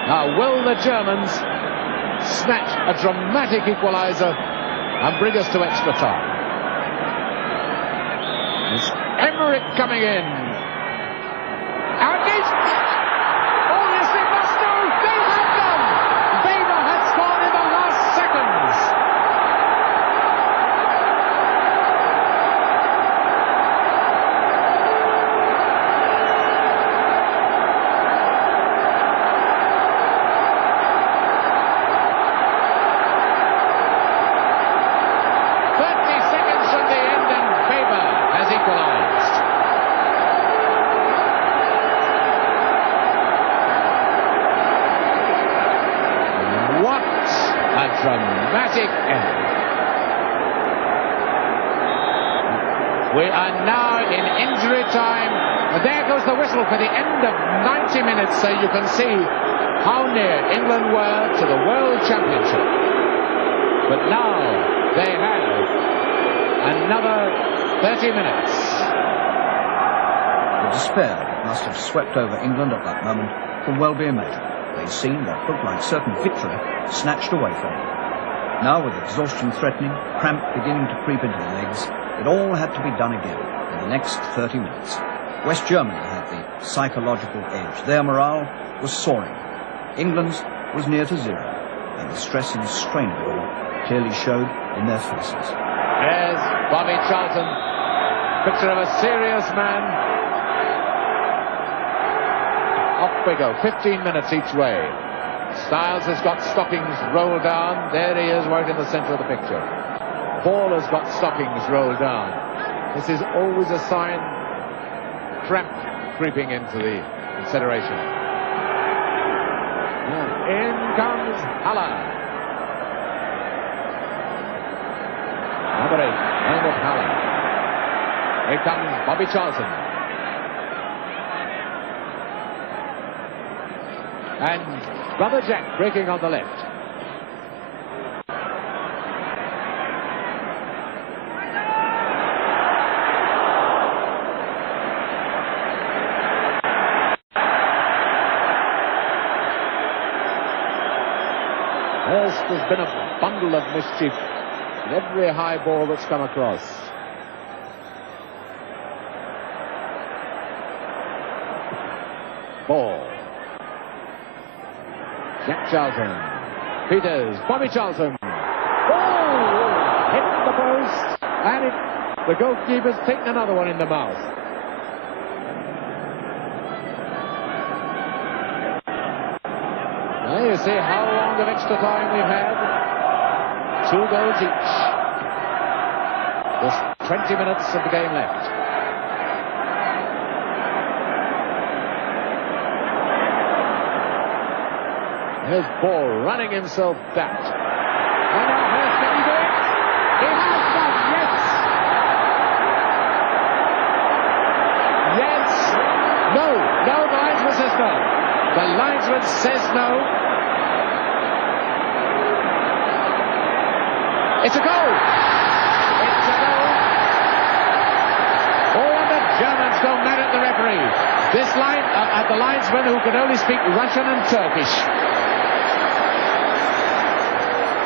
Now, will the Germans snatch a dramatic equaliser and bring us to extra time? It's Emmerich coming in. And it's... Oh, yes, they must do. They have done. Weber had scored in the last seconds. Dramatic end. We are now in injury time. And there goes the whistle for the end of 90 minutes, so you can see how near England were to the World Championship. But now they have another 30 minutes. The despair that must have swept over England at that moment can well be imagined. They seemed what looked like certain victory snatched away from them. Now, with exhaustion threatening, cramp beginning to creep into the legs, it all had to be done again in the next 30 minutes. West Germany had the psychological edge. Their morale was soaring. England's was near to zero, and the stress and strain of it all clearly showed in their faces. There's Bobby Charlton, picture of a serious man. Off we go, 15 minutes each way. Styles has got stockings rolled down. There he is, right in the centre of the picture. Ball has got stockings rolled down. This is always a sign, cramp creeping into the consideration. In comes Haller. Number 8, Helmut Haller. Here comes Bobby Charlton. And Brother Jack breaking on the left. There's been a bundle of mischief in every high ball that's come across. Ball. Jack Charlton, Peters, Bobby Charlton. Oh, hit the post, and the goalkeeper's taken another one in the mouth. Now you see how long of extra time we've had. 2 goals each. There's 20 minutes of the game left. Here's Ball running himself back. And now Hurst, can he do it? He has done, yes! Yes! No, the linesman says no. The linesman says no. It's a goal! It's a goal! Oh, and the referee. This line at the linesman who can only speak Russian and Turkish.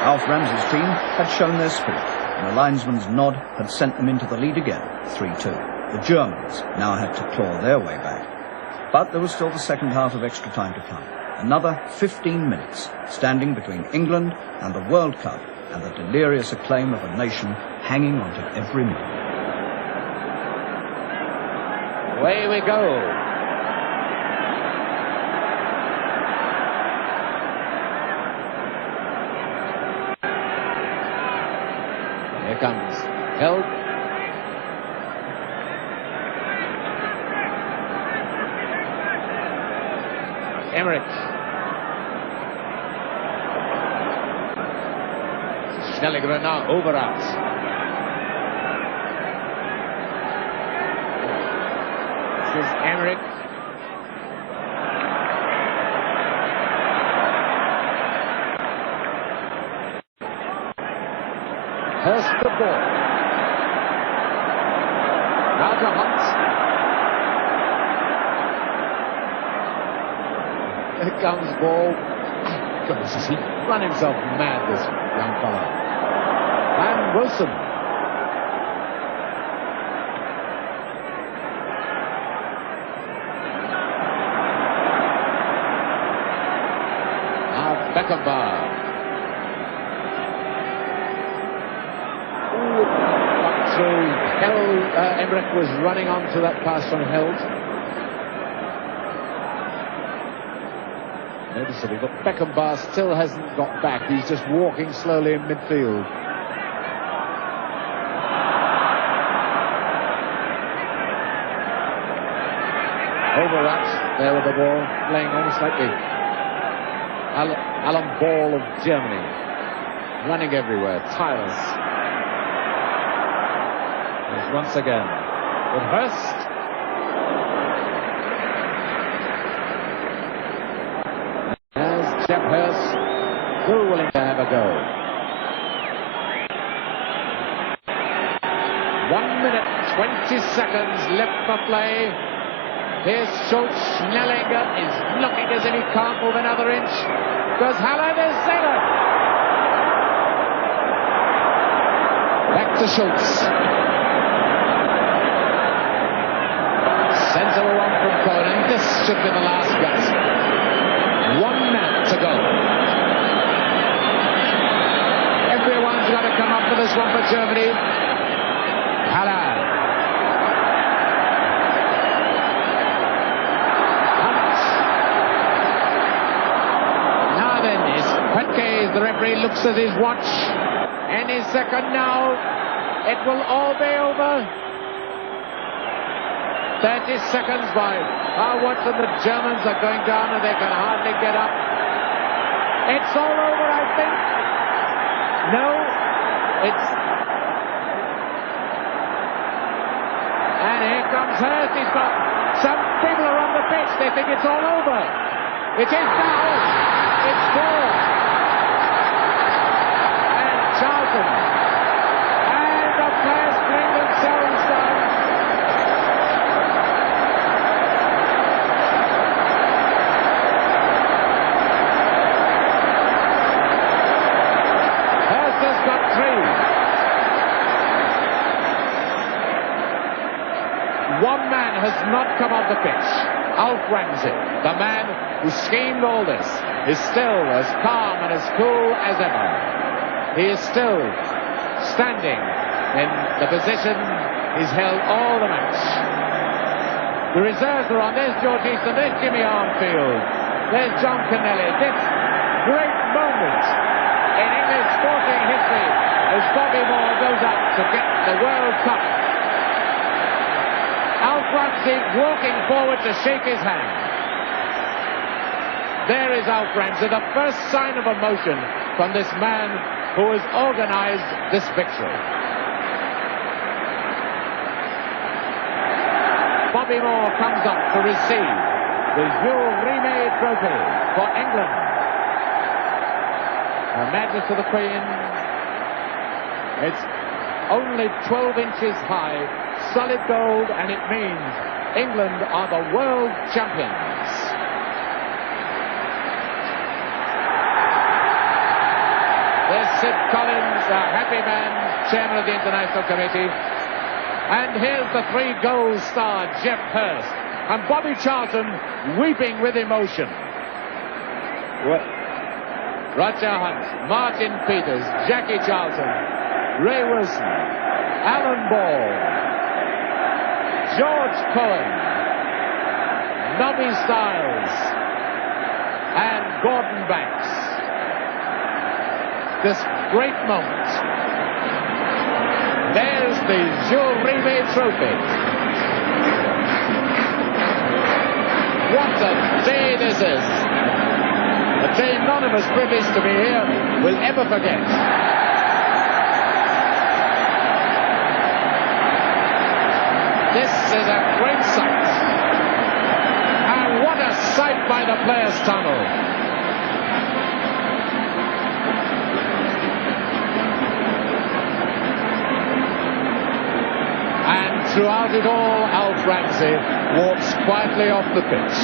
Alf Ramsey's team had shown their spirit, and the linesman's nod had sent them into the lead again, 3-2. The Germans now had to claw their way back. But there was still the second half of extra time to come. Another 15 minutes, standing between England and the World Cup and the delirious acclaim of a nation hanging on to every moment. Away we go. Here comes Held. Emmerich. Schnelliger now over us. This is Emmerich. Hurst the ball. Now to Hunt. Here comes ball. Goodness, has he run himself mad, this young fellow. And Wilson. Now Beckenbauer. Through Held, Emmerich was running onto that pass from Held. Noticeable, but Beckenbauer still hasn't got back. He's just walking slowly in midfield. Overwatch there with the ball, playing almost like the Alan Ball of Germany. Running everywhere, tireless. Once again with Hurst. As Jeff Hurst still willing to have a go. 1 minute 20 seconds left for play. Here's Schultz. Schnellinger is looking as if he can't move another inch. Goes Haller, there's Zeller. Back to Schultz. Sensible one from Conan. This should be the last gasp. 1 minute to go. Everyone's got to come up for this one for Germany. Haller. Hunt. Now then, is Petke, the referee, looks at his watch. Any second now, it will all be over. 30 seconds by Harwood, and the Germans are going down and they can hardly get up. It's all over, I think. No, it's... And here comes Hurst. He's got... Some people are on the pitch. They think it's all over. It is now. It's 4. And Charlton. And the players bring themselves down. Got 3. One man has not come on the pitch. Alf Ramsey, the man who schemed all this, is still as calm and as cool as ever. He is still standing in the position he's held all the match. The reserves are on. There's George Easton, there's Jimmy Armfield, there's John Kennelly. This great moment in English sporting history as Bobby Moore goes up to get the World Cup. Alf Ramsey walking forward to shake his hand. There is Alf Ramsey, the first sign of emotion from this man who has organized this victory. Bobby Moore comes up to receive the Jules Rimet trophy for England. Her Majesty the Queen. It's only 12 inches high, solid gold, and it means England are the world champions. There's Sid Collins, a happy man, chairman of the International Committee. And here's the 3-goal star, Geoff Hurst. And Bobby Charlton weeping with emotion. Roger Hunt, Martin Peters, Jackie Charlton, Ray Wilson, Alan Ball, George Cohen, Nobby Stiles, and Gordon Banks. This great moment. There's the Jules Rimet Trophy. What a day this is. A day none of us privileged to be here will ever forget. This is a great sight. And what a sight by the Players' Tunnel. And throughout it all, Alf Ramsey walks quietly off the pitch.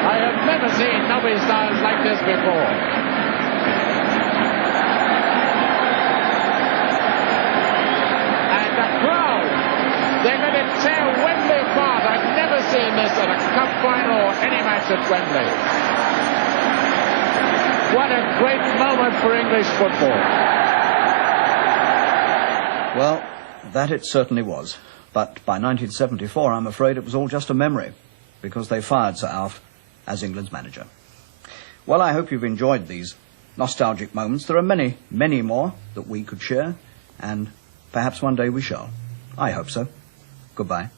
I have never seen Nobby Stiles like this before. And the crowd, they're going to tear Wembley apart. I've never seen this at a cup final or any match at Wembley. What a great moment for English football. Well, that it certainly was. But by 1974, I'm afraid it was all just a memory, because they fired Sir Alf as England's manager. Well, I hope you've enjoyed these nostalgic moments. There are many, many more that we could share, and perhaps one day we shall. I hope so. Goodbye.